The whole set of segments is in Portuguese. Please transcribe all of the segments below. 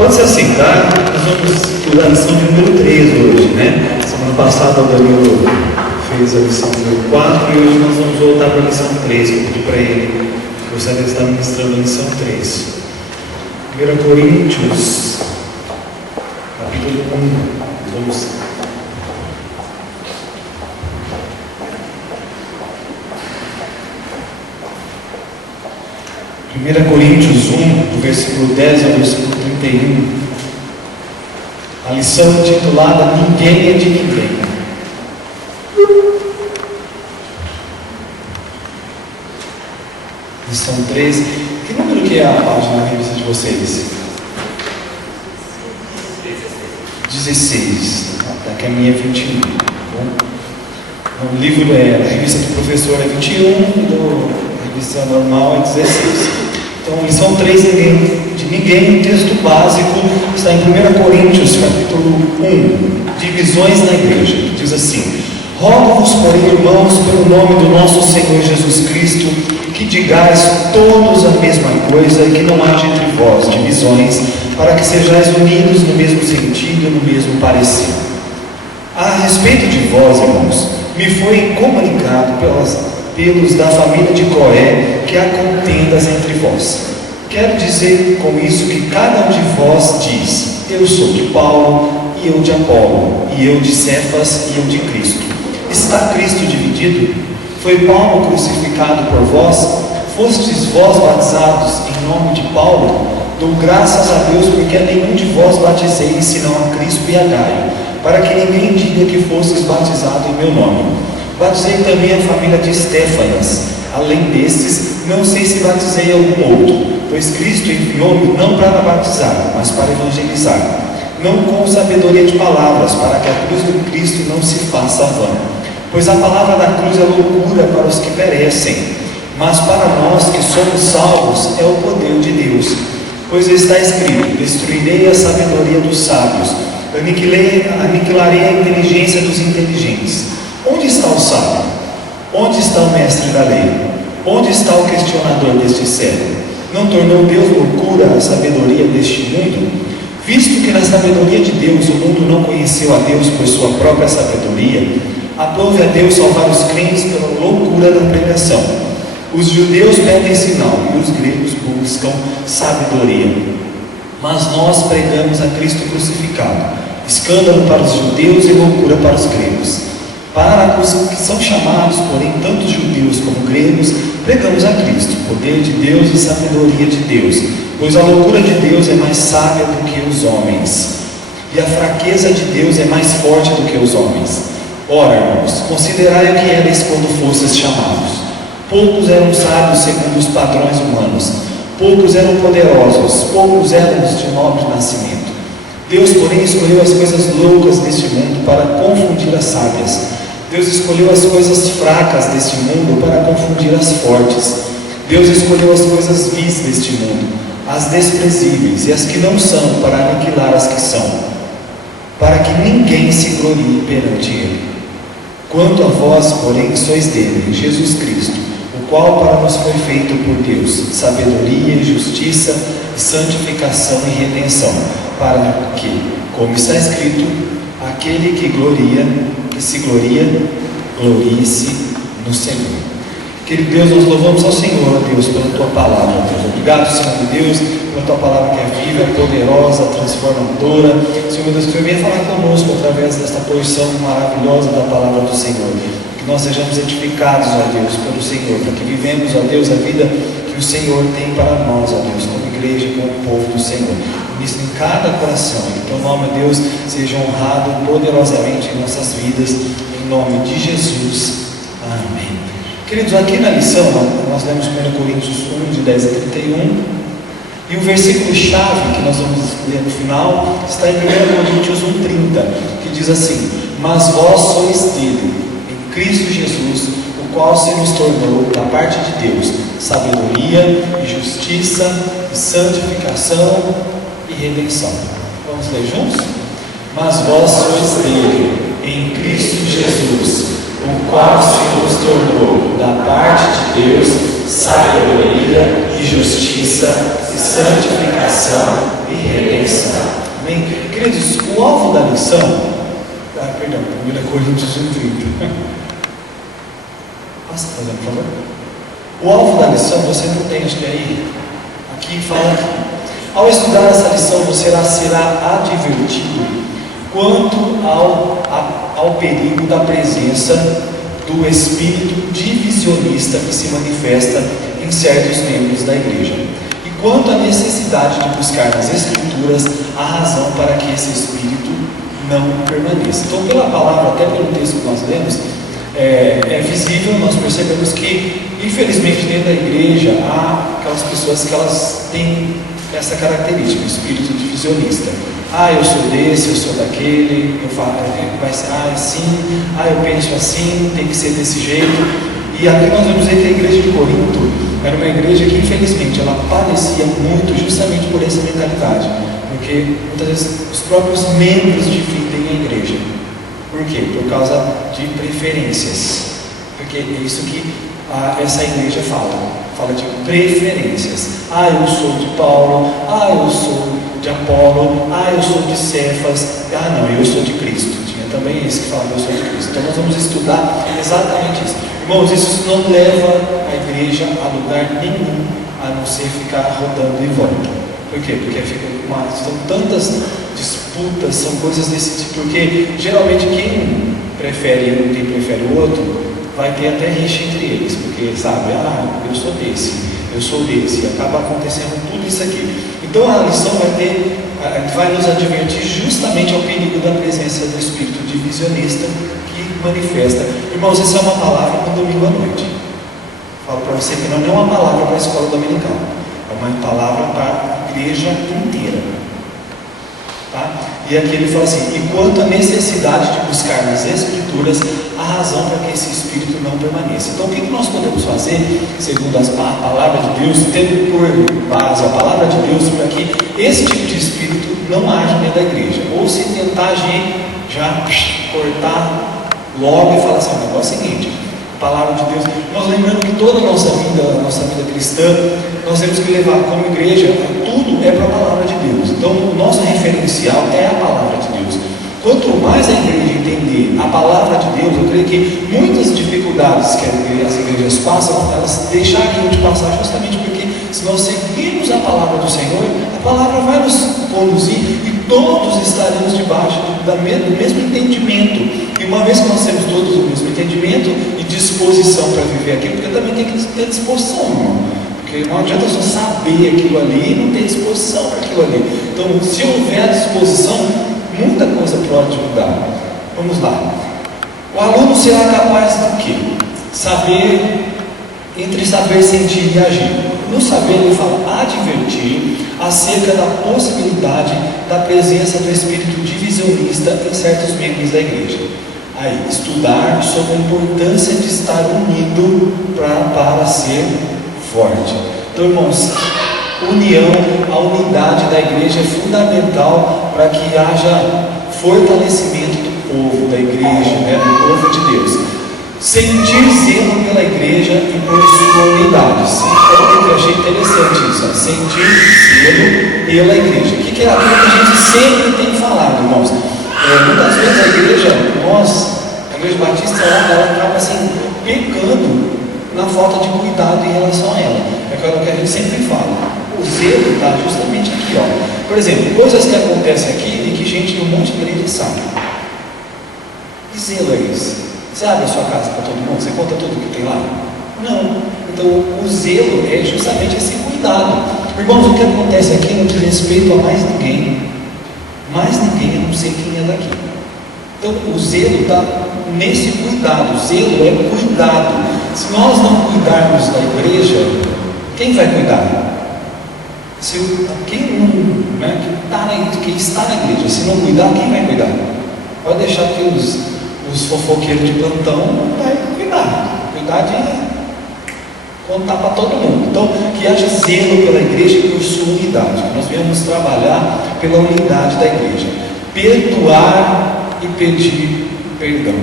Pode se assentar, nós vamos estudar a lição de número 3 hoje, né? Semana passada o Danilo fez a lição número 4 e hoje nós vamos voltar para a lição 3, que eu pedi para ele. Gostaria de estar ministrando a lição 3. 1 Coríntios, capítulo 1. Vamos. 1 Coríntios 1, do versículo 10 ao versículo 31, a lição intitulada Ninguém é de Ninguém. Lição 13. Que número que é a página na revista de vocês? 16. Daqui a minha é 21. Bom, o livro a revista do professor é 21, a revista normal é 16. Então, lição 3 de ninguém, o texto básico está em 1 Coríntios, capítulo 1, divisões na igreja, que diz assim: rogo-vos, porém, irmãos, pelo nome do nosso Senhor Jesus Cristo, que digais todos a mesma coisa e que não haja entre vós divisões, para que sejais unidos no mesmo sentido, no mesmo parecer. A respeito de vós, irmãos, me foi comunicado pelos da família de Coé que há contendas entre vós. Quero dizer com isso que cada um de vós diz: eu sou de Paulo, e eu de Apolo, e eu de Cefas, e eu de Cristo. Está Cristo dividido? Foi Paulo crucificado por vós? Fostes vós batizados em nome de Paulo? Dou graças a Deus porque a nenhum de vós batizei, senão a Crispo e a Gaio, para que ninguém diga que fostes batizados em meu nome. Batizei também a família de Estéfanas. Além destes, não sei se batizei algum outro, pois Cristo enviou-me não para batizar, mas para evangelizar, não com sabedoria de palavras, para que a cruz do Cristo não se faça vã. Pois a palavra da cruz é loucura para os que perecem, mas para nós que somos salvos é o poder de Deus. Pois está escrito: destruirei a sabedoria dos sábios, aniquilarei a inteligência dos inteligentes. Onde está o sábio? Onde está o mestre da lei? Onde está o questionador deste século? Não tornou Deus loucura a sabedoria deste mundo? Visto que na sabedoria de Deus o mundo não conheceu a Deus por sua própria sabedoria, aprove a Deus salvar os crentes pela loucura da pregação. Os judeus pedem sinal e os gregos buscam sabedoria. Mas nós pregamos a Cristo crucificado, escândalo para os judeus e loucura para os gregos. Para os que são chamados, porém, tanto judeus como gregos, pregamos a Cristo, poder de Deus e sabedoria de Deus, pois a loucura de Deus é mais sábia do que os homens, e a fraqueza de Deus é mais forte do que os homens. Ora, irmãos, considerai o que erais quando fostes chamados. Poucos eram sábios segundo os padrões humanos, poucos eram poderosos, poucos eram de nobre nascimento. Deus, porém, escolheu as coisas loucas deste mundo para confundir as sábias. Deus escolheu as coisas fracas deste mundo para confundir as fortes. Deus escolheu as coisas vis deste mundo, as desprezíveis e as que não são, para aniquilar as que são, para que ninguém se glorie perante Ele. Quanto a vós, porém, sois dele, Jesus Cristo, o qual para nós foi feito por Deus, sabedoria, justiça, santificação e redenção, para que, como está escrito, aquele que se gloria, glorie-se no Senhor. Querido Deus, nós louvamos ao Senhor, ó Deus, pela Tua palavra, Deus. Obrigado, Senhor Deus, pela Tua palavra que é viva, poderosa, transformadora. Senhor Deus, que o Senhor venha falar conosco através desta porção maravilhosa da palavra do Senhor. Que nós sejamos edificados, ó Deus, pelo Senhor, para que vivemos, ó Deus, a vida que o Senhor tem para nós, ó Deus, como igreja, como povo do Senhor. Isso em cada coração, que Teu nome, Deus, seja honrado poderosamente em nossas vidas, em nome de Jesus. Amém. Queridos, aqui na lição, nós lemos 1 Coríntios 1, de 10 a 31, e o versículo-chave que nós vamos ler no final está em 1 Coríntios 1, 30, que diz assim: mas vós sois dele, em Cristo Jesus, o qual se nos tornou, da parte de Deus, sabedoria, e justiça, e santificação e redenção. Vamos ler juntos? Mas vós sois dele, em Cristo Jesus, o qual se nos tornou, da parte de Deus, sabedoria e justiça e santificação e redenção. Amém? Queridos, o alvo da lição... perdão, 1 Coríntios 1:30. Passa, por favor. O alvo da lição, você não tem, acho que aí. Aqui fala aqui. Ao estudar essa lição, você será advertido quanto ao perigo da presença do espírito divisionista que se manifesta em certos membros da igreja, e quanto à necessidade de buscar nas Escrituras a razão para que esse espírito não permaneça. Então, pela palavra, até pelo texto que nós lemos, é visível, nós percebemos que, infelizmente, dentro da igreja há aquelas pessoas que elas têm essa característica, o espírito divisionista. Eu sou desse, eu sou daquele, eu falo, vai ser assim, eu penso assim, tem que ser desse jeito. E aqui nós vamos ver que a igreja de Corinto era uma igreja que, infelizmente, ela padecia muito justamente por essa mentalidade, porque muitas vezes os próprios membros dividem a igreja. Por quê? Por causa de preferências, porque é isso que essa igreja fala de preferências. Eu sou de Paulo, eu sou de Apolo, eu sou de Cefas, não, eu sou de Cristo. Tinha também esse que falava, eu sou de Cristo. Então nós vamos estudar exatamente isso. Irmãos, isso não leva a igreja a lugar nenhum, a não ser ficar rodando em volta. Por quê? Porque são tantas disputas, são coisas desse tipo, porque geralmente quem prefere um, quem prefere o outro, vai ter até rixa entre eles, porque sabe, eu sou desse, eu sou desse, e acaba acontecendo tudo isso aqui. Então a lição vai nos advertir justamente ao perigo da presença do espírito divisionista que manifesta. Irmãos, isso é uma palavra para domingo à noite. Falo para você que não é uma palavra para a escola dominical, é uma palavra para a igreja inteira. Tá? E aqui ele fala assim: e quanto à necessidade de buscar nas Escrituras a razão para que esse espírito não permaneça. Então, o que nós podemos fazer, segundo a palavra de Deus, tendo por base a palavra de Deus, para que esse tipo de espírito não haja dentro da igreja, ou se tentar agir, já cortar logo e falar assim: o negócio é o seguinte, a palavra de Deus. Nós lembrando que toda a nossa vida cristã, nós temos que levar como igreja, tudo é para a palavra de Deus. Então, o nosso referencial é a palavra de Deus. Quanto mais a igreja entender a palavra de Deus, eu creio que muitas dificuldades que as igrejas passam, elas deixariam de passar justamente porque, se nós seguirmos a palavra do Senhor, a palavra vai nos conduzir e todos estaremos debaixo do mesmo entendimento. E uma vez que nós temos todos o mesmo entendimento e disposição para viver aquilo, porque também tem que ter disposição, irmão. Porque não adianta só saber aquilo ali e não ter disposição para aquilo ali. Então, se houver a disposição, muita coisa pode mudar. Vamos lá. O aluno será capaz do quê? Entre saber, sentir e agir. No saber, ele fala advertir acerca da possibilidade da presença do espírito divisionista em certos membros da igreja. Aí, estudar sobre a importância de estar unido para ser forte. Então, irmãos, a unidade da igreja é fundamental para que haja fortalecimento do povo, da igreja, do povo de Deus. Sentir zelo pela igreja e por sua unidade. Eu achei interessante isso, sentir zelo pela igreja. O que é aquilo que a gente sempre tem falado, irmãos? Muitas vezes a igreja batista, ela acaba assim, pecando na falta de cuidado em relação a ela. É aquilo que a gente sempre fala. O zelo está justamente aqui, ó. Por exemplo, coisas que acontecem aqui e que gente de um monte de igreja sabe. Que zelo é esse? Você abre a sua casa para todo mundo? Você conta tudo que tem lá? Não. Então, o zelo é justamente esse cuidado. Irmãos, o que acontece aqui não diz respeito a mais ninguém. Mais ninguém, eu não sei quem é daqui. Então, o zelo está nesse cuidado. O zelo é cuidado. Se nós não cuidarmos da igreja, quem vai cuidar? Quem está na igreja, se não cuidar, quem vai cuidar? Pode deixar que os fofoqueiros de plantão não vai cuidar. Cuidar de contar para todo mundo. Então, que haja zelo pela igreja e por sua unidade. Nós viemos trabalhar pela unidade da igreja. Perdoar e pedir perdão.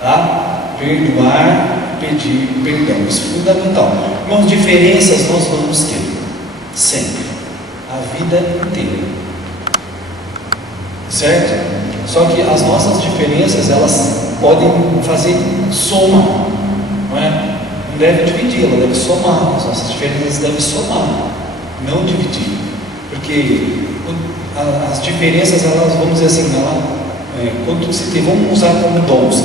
Tá? Perdoar, pedir perdão. Isso é fundamental. Irmãos, diferenças nós vamos ter. Sempre. a vida inteira. Certo? Só que as nossas diferenças, elas podem fazer soma, não é? Não deve dividir, ela deve somar. As nossas diferenças devem somar, não dividir. Porque as diferenças, elas, vamos dizer assim, quando se tem, vamos usar como dons,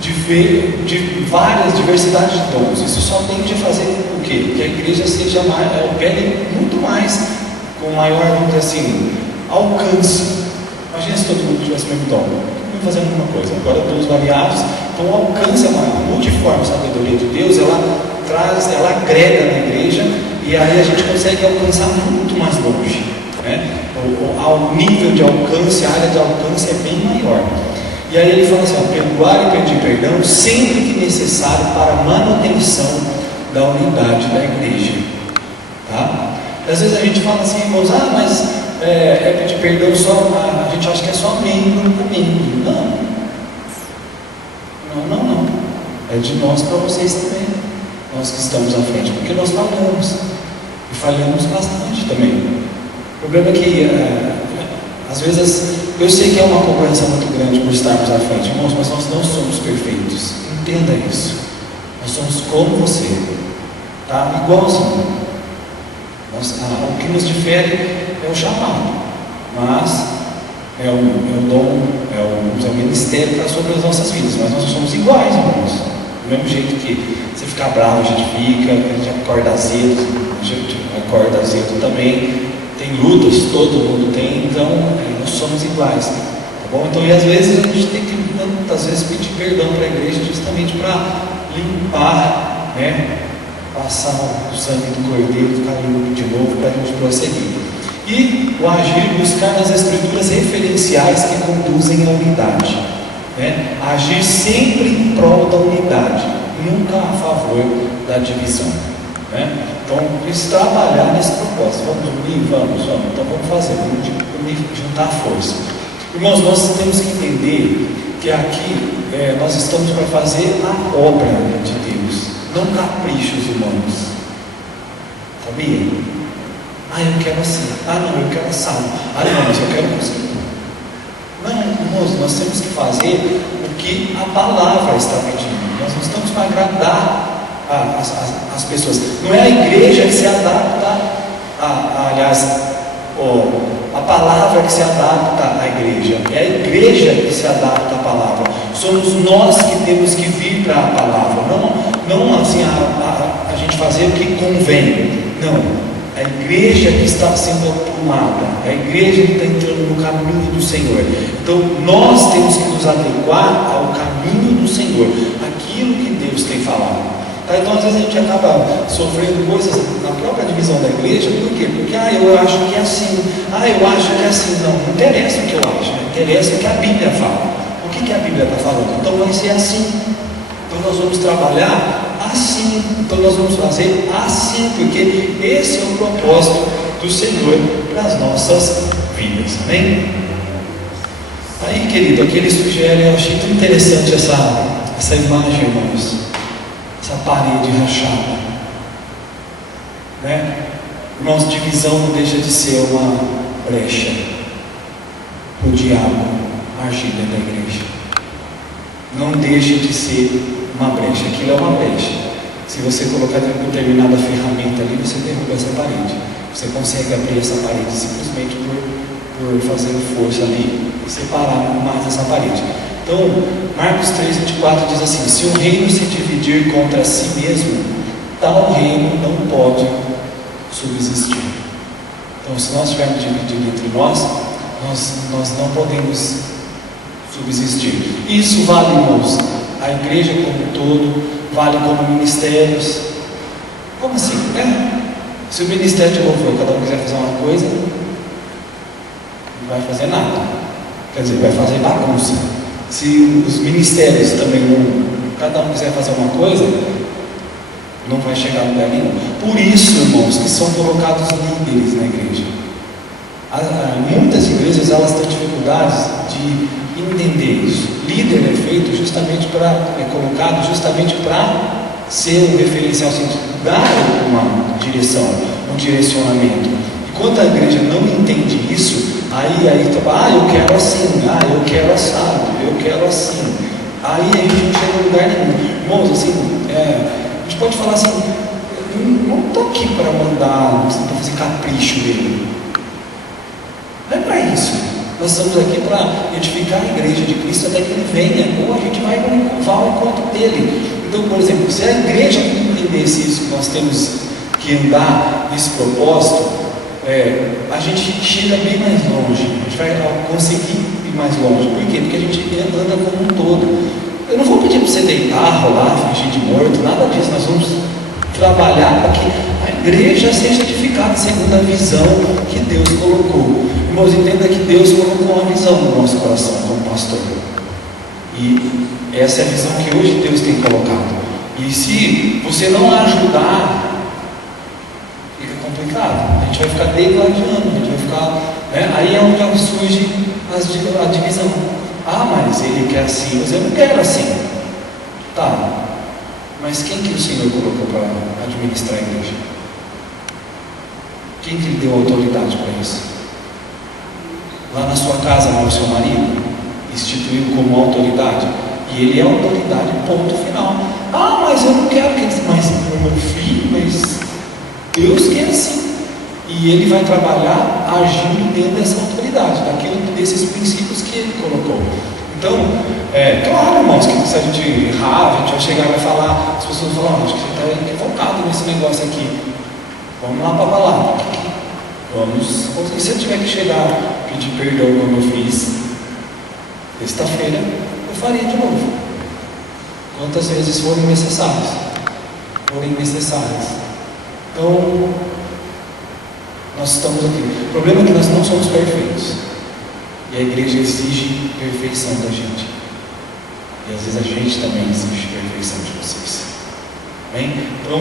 de várias diversidades de dons. Isso só tende a fazer o quê? Que a igreja seja mais, opere muito mais, com maior, vamos dizer assim, alcance. Imagina se todo mundo tivesse o mesmo dom, fazendo alguma coisa. Agora dons variados, então o alcance é maior. A multiforme sabedoria de Deus, ela agrega na igreja, e aí a gente consegue alcançar muito mais longe, né? O nível de alcance, a área de alcance é bem maior. E aí ele fala assim: perdoar e pedir perdão sempre que necessário para a manutenção da unidade da igreja. Tá? Às vezes a gente fala assim, irmãos, mas pedir perdão só, a gente acha que é só membro para membro. Não. É de nós para vocês também, nós que estamos à frente, porque nós falhamos, e falhamos bastante também. O problema é que, às vezes, eu sei que é uma cobrança muito grande por estarmos à frente, irmãos, mas nós não somos perfeitos. Entenda isso. Nós somos como você, tá? Igualzinho. O que nos difere é o chamado, mas é o dom, é o ministério que está sobre as nossas vidas. Mas nós somos iguais, irmãos. Do mesmo jeito que você ficar bravo, a gente fica, a gente acorda azedo, a gente acorda azedo também. Tem lutas, todo mundo tem, então nós somos iguais, tá bom? Então, e às vezes a gente tem que, muitas vezes, pedir perdão para a igreja justamente para limpar, né? Passar o sangue do Cordeiro, ficar limpo de novo para a gente prosseguir. E o agir, buscar nas escrituras referenciais que conduzem à unidade, né? Agir sempre em prol da unidade, nunca a favor da divisão, né? Então, trabalhar nesse propósito. Vamos unir? Vamos. Então vamos fazer, vamos juntar força. Irmãos, nós temos que entender que aqui nós estamos para fazer a obra de Deus, não caprichos humanos. Sabia? Eu quero assim. Não, eu quero assado. Não, mas eu quero assim. Não, irmãos, nós temos que fazer o que a palavra está pedindo. Nós não estamos para agradar as pessoas. Não é a igreja que se adapta a palavra que se adapta à igreja, é a igreja que se adapta à palavra. Somos nós que temos que vir para a palavra, não assim a gente fazer o que convém. Não, a igreja que está sendo aprumada, a igreja que está entrando no caminho do Senhor. Então nós temos que nos adequar ao caminho do Senhor, aquilo que Deus tem falado. Tá? Então, às vezes a gente acaba sofrendo coisas na própria divisão da igreja. Por quê? Porque eu acho que é assim. Eu acho que é assim. Não interessa o que eu acho, interessa o que a Bíblia fala. O que a Bíblia está falando? Então vai ser assim. Então nós vamos trabalhar assim. Então nós vamos fazer assim, porque esse é o propósito do Senhor para as nossas vidas. Amém? Aí, querido, aqui ele sugere, eu achei tão interessante essa imagem, irmãos. Essa parede rachada, né? Irmãos, divisão não deixa de ser uma brecha para o diabo agir dentro da igreja. Não deixa de ser uma brecha. Aquilo é uma brecha. Se você colocar determinada ferramenta ali, você derruba essa parede. Você consegue abrir essa parede simplesmente por fazer força ali e separar mais essa parede. Então, Marcos 3,24 diz assim: se o reino se dividir contra si mesmo, tal reino não pode subsistir. Então, se nós estivermos divididos entre nós não podemos subsistir. Isso vale, irmãos, a igreja como um todo, vale como ministérios. Como assim? Se o ministério de louvor, cada um quiser fazer uma coisa, não vai fazer nada. Quer dizer, vai fazer bagunça. Se os ministérios também cada um quiser fazer uma coisa, não vai chegar a lugar nenhum. Por isso, irmãos, que são colocados líderes na igreja. Muitas igrejas, elas têm dificuldades de entender isso. Líder é feito justamente colocado justamente para ser um referencial, assim, dar uma direção, um direcionamento. E quando a igreja não entende isso, aí eu quero assim, eu quero assado, eu quero assim. Aí a gente não chega a lugar nenhum. Irmãos, assim, a gente pode falar assim, não estou aqui para mandar, para fazer capricho dele. Não é para isso. Nós estamos aqui para edificar a igreja de Cristo até que ele venha, ou a gente vai ao encontro dele. Então, por exemplo, se a igreja entendesse isso, que nós temos que andar nesse propósito, a gente chega bem mais longe, a gente vai conseguir ir mais longe. Por quê? Porque a gente anda como um todo. Eu não vou pedir para você deitar, rolar, fingir de morto, nada disso. Nós vamos trabalhar para que a igreja seja edificada segundo a visão que Deus colocou. Irmãos, entenda que Deus colocou uma visão no nosso coração como pastor. E essa é a visão que hoje Deus tem colocado. E se você não ajudar, fica complicado. A gente vai ficar degladiando, a gente vai ficar. Aí é onde surge a divisão. Mas ele quer assim, mas eu não quero assim. Tá, mas quem que o Senhor colocou para administrar a igreja? Quem que lhe deu autoridade para isso? Lá na sua casa, o seu marido instituiu como autoridade, e ele é autoridade, ponto final. Mas eu não quero que ele, mas meu filho, mas Deus quer assim, e ele vai trabalhar agindo dentro dessa autoridade, desses princípios que ele colocou. Então, claro, irmãos, que se a gente errar, a gente vai chegar e vai falar, as pessoas vão falar, acho que você está equivocado nesse negócio aqui, vamos lá para a palavra. E se eu tiver que chegar, pedir perdão como eu fiz, sexta-feira, eu faria de novo. Quantas vezes forem necessárias. Então, nós estamos aqui. O problema é que nós não somos perfeitos. E a igreja exige perfeição da gente. E às vezes a gente também exige perfeição de vocês. Bem? Então,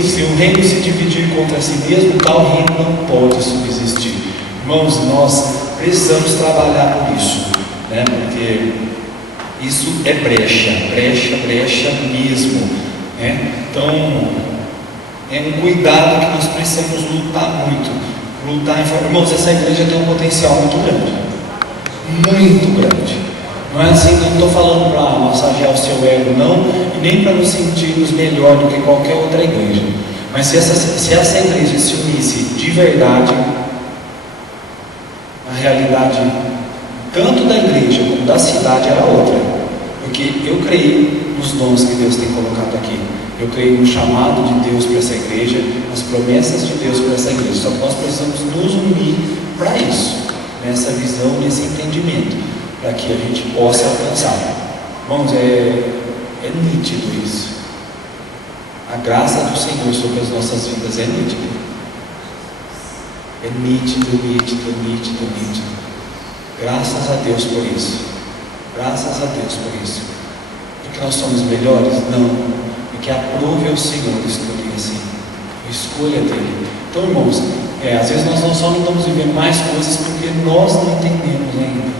se o reino se dividir contra si mesmo, tal reino não pode subsistir. Irmãos, nós precisamos trabalhar por isso, né? Porque isso é brecha mesmo, né? Então, é um cuidado que nós precisamos lutar muito. Irmãos, essa igreja tem um potencial muito grande. Não é assim, não estou falando para massagear o seu ego, não, e nem para nos sentirmos melhor do que qualquer outra igreja. Mas se essa igreja se unisse de verdade, a realidade tanto da igreja como da cidade era outra. Porque eu creio nos dons que Deus tem colocado aqui. Eu creio no chamado de Deus para essa igreja, nas promessas de Deus para essa igreja. Só que nós precisamos nos unir para isso, nessa visão, nesse entendimento, para que a gente possa alcançar. Irmãos, é nítido isso. A graça do Senhor sobre as nossas vidas é nítida. É nítido. Graças a Deus por isso. Porque nós somos melhores? Não. Porque aprove ao Senhor escolher assim. A escolha dele. Então, irmãos, às vezes nós não estamos vivendo mais coisas porque nós não entendemos ainda.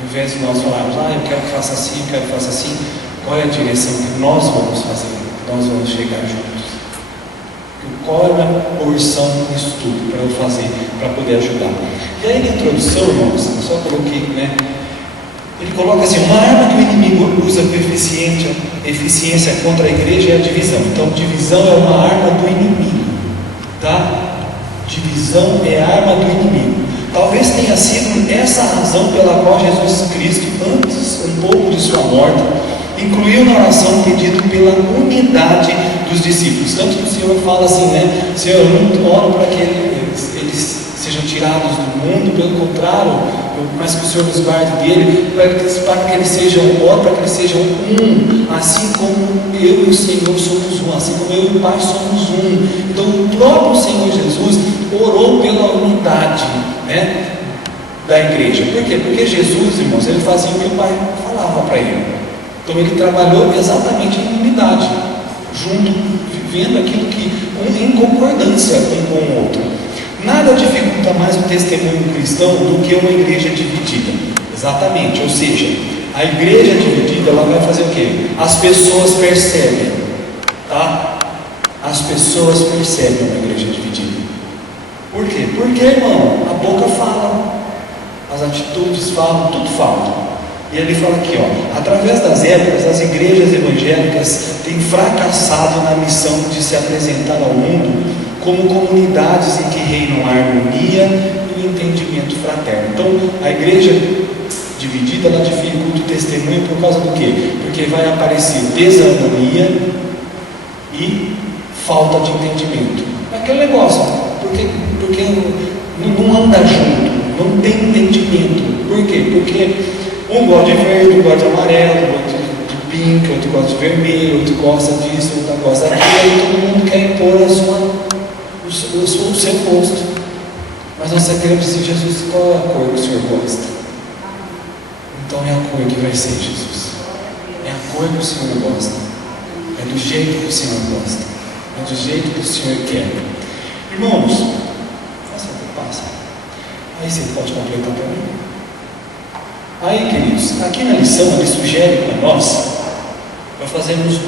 Ao invés de nós falarmos, eu quero que faça assim, eu quero que faça assim, qual é a direção que nós vamos fazer? Nós vamos chegar juntos. Qual é a porção disso tudo para eu fazer, para poder ajudar? E aí na introdução, irmãos, eu só coloquei, ele coloca assim, uma arma que o inimigo usa com eficiência contra a igreja é a divisão. Então, divisão é uma arma do inimigo, tá? Divisão é a arma do inimigo. Talvez tenha sido essa a razão pela qual Jesus Cristo, antes um pouco de sua morte, incluiu na oração o pedido pela unidade dos discípulos. Tanto que o Senhor fala assim, Senhor, eu não oro para que eles sejam tirados do mundo, pelo contrário, mas que o Senhor nos guarde dele, para que eles sejam um, assim como eu e o Senhor somos um, assim como eu e o Pai somos um. Então o próprio Senhor Jesus orou pela unidade, da igreja. Por quê? Porque Jesus, irmãos, ele fazia o que o Pai falava para ele. Então ele trabalhou exatamente em unidade, junto, vivendo aquilo que em concordância um com o outro. Nada dificulta mais o testemunho cristão do que uma igreja dividida. Exatamente, ou seja, a igreja dividida, ela vai fazer o quê? As pessoas percebem, tá? As pessoas percebem uma igreja dividida. Por quê? Porque, irmão, a boca fala, as atitudes falam, tudo fala. E ele fala aqui, ó, através das épocas, as igrejas evangélicas têm fracassado na missão de se apresentar ao mundo como comunidades em que reinam a harmonia e o entendimento fraterno. Então, a igreja dividida, ela dificulta o testemunho por causa do quê? Porque vai aparecer desarmonia e falta de entendimento. Aquele negócio, porque não anda junto, não tem entendimento. Por quê? Porque um gosta de verde, um gosta de amarelo, outro de pink, outro gosta de vermelho, outro gosta disso, outro gosta daquilo, e todo mundo quer impor o seu gosto. Mas nós queremos dizer, Jesus, qual é a cor que o Senhor gosta? Então é a cor que vai ser, Jesus. É a cor que o Senhor gosta. É do jeito que o Senhor gosta. É do jeito que o Senhor quer. Irmãos, faça o que passa. Aí você pode completar para mim. Aí, queridos, aqui na lição ele sugere para nós fazermos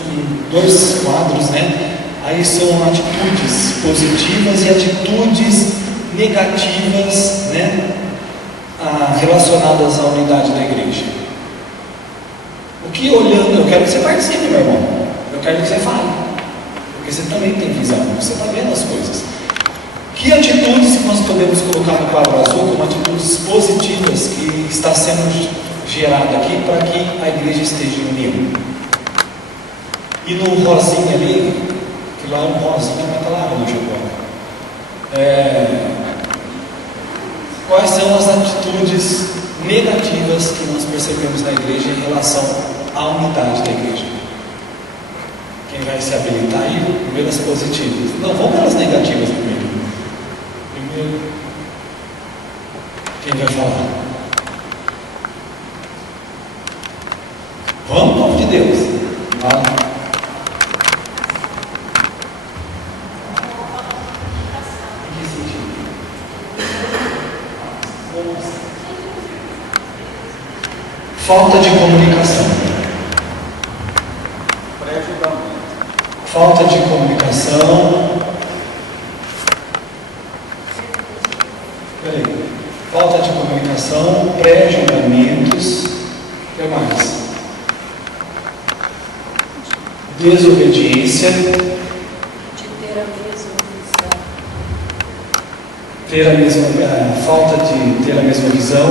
dois quadros, né? Aí são atitudes positivas e atitudes negativas, né? Relacionadas à unidade da igreja. O que olhando, eu quero que você participe, meu irmão. Eu quero que você fale, porque você também tem visão, você está vendo as coisas. Que atitudes nós podemos colocar no quadro azul como atitudes positivas que está sendo gerada aqui para que a igreja esteja em união? E no rosinha ali, que lá é um rosinha, mas está laranja agora. Quais são as atitudes negativas que nós percebemos na igreja em relação à unidade da igreja? Quem vai se habilitar aí? Primeiro as positivas. Não, vamos pelas negativas primeiro. Quem vai falar? Vamos, povo de Deus. Fala. Em que sentido? Falta de comunicação. Falta de comunicação. Falta de comunicação, pré-julgamentos, o que mais? Desobediência. De ter a mesma visão. Falta de ter a mesma visão.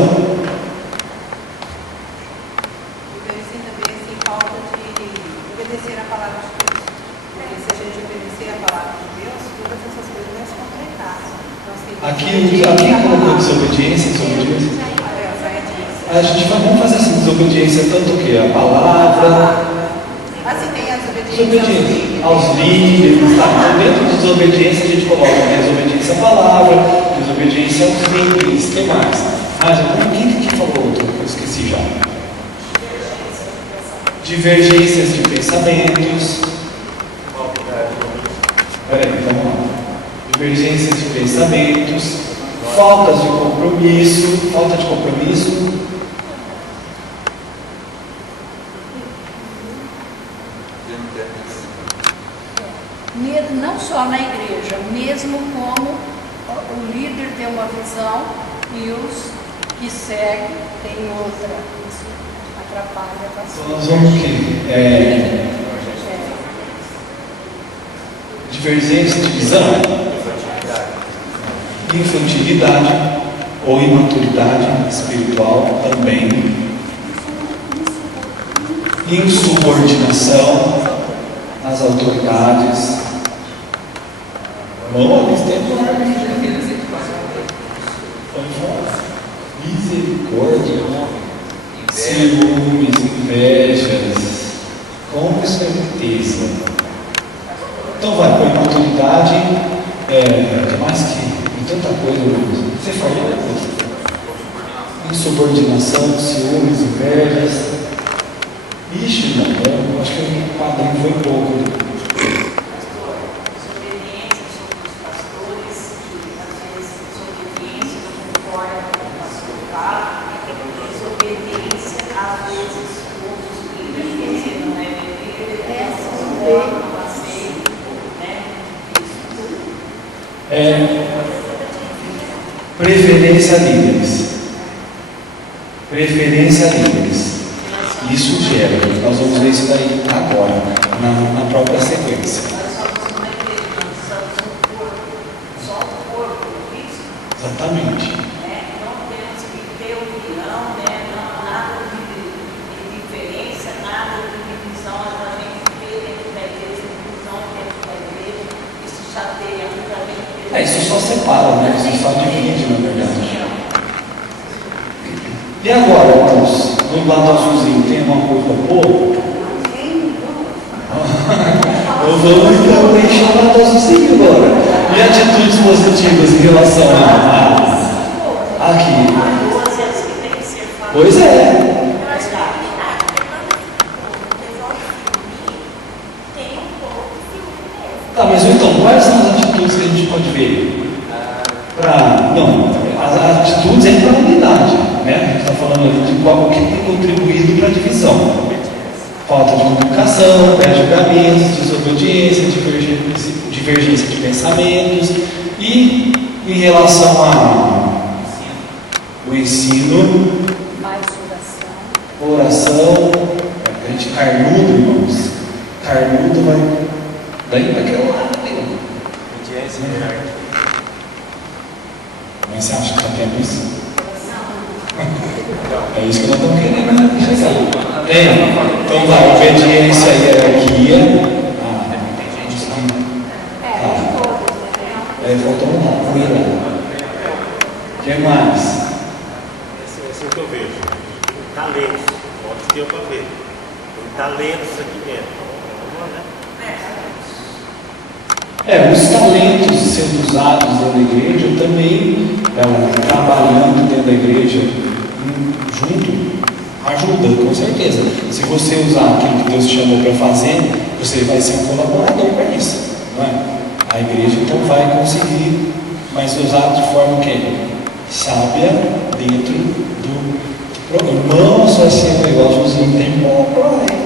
Também falta de obedecer a palavra de Deus. Porque se a gente obedecer a palavra de Deus, todas essas coisas vão se completar. Aqui colocou desobediência. A gente vamos fazer essa desobediência tanto o que? A palavra. Assim tem a Desobediência aos líderes, tá? Então, dentro de desobediência a gente coloca desobediência à palavra, desobediência aos líderes, o que mais? Quem que falou outro? Eu esqueci já. Divergências de pensamentos. Peraí, vamos lá. Divergências de pensamentos, falta de compromisso. Não só na igreja, mesmo como o líder tem uma visão e os que seguem têm outra. Isso atrapalha bastante. Então nós vamos o quê? Divergência de visão, infantilidade ou imaturidade espiritual também, insubordinação às autoridades. Vamos, eles têm misericórdia, ciúmes, invejas, com certeza. Então vai, com imaturidade, mais que tanta coisa, você falou, insubordinação, ciúmes, invejas. Ixi, irmão, eu acho que o quadrinho foi pouco. Desobediência sobre os pastores, que às vezes desobediência não concorda com o pastor fala, desobediência às vezes outros líderes que não é líder, não aceita, né? Preferência a líderes. Preferência a líderes. Isso gera, nós vamos ver isso daí agora, na própria sequência. Exatamente. Não temos que ter opinião, nada de diferença, nada de divisão, a gente vê dentro da igreja, divisão dentro da igreja, isso chateia muita gente. Isso só separa, né? Isso só divide, na verdade. E agora, irmãos, no lado azulzinho, tem alguma coisa boa? Eu vou então preencher o lado azulzinho agora. E atitudes positivas em relação a aqui. Pois é. Tá, mas então, quais são as atitudes que a gente pode ver? As atitudes é para a unidade, né? A gente está falando ali de qual que tem contribuído para a divisão. Falta de comunicação, pré-julgamentos, desobediência, divergência de pensamentos. E em relação ao ensino, Mais oração. A gente carnudo, irmãos. Carnudo vai daí para aquele lado ali. Mas você acha que está tendo isso? É isso que nós estamos querendo chegar. Então vai, obediência e hierarquia. Faltou uma cuida. O que mais? Esse é o que eu vejo. Talentos. Pode ter para ver. Tem talentos aqui dentro. Os talentos sendo usados dentro da igreja também, trabalhando dentro da igreja junto, ajuda, com certeza. Se você usar aquilo que Deus te chamou para fazer, você vai ser um colaborador para isso, não é? A igreja então vai conseguir, mas usar de forma que sábia dentro do programa. Irmãos, vai ser um negóciozinho, tem bom problema.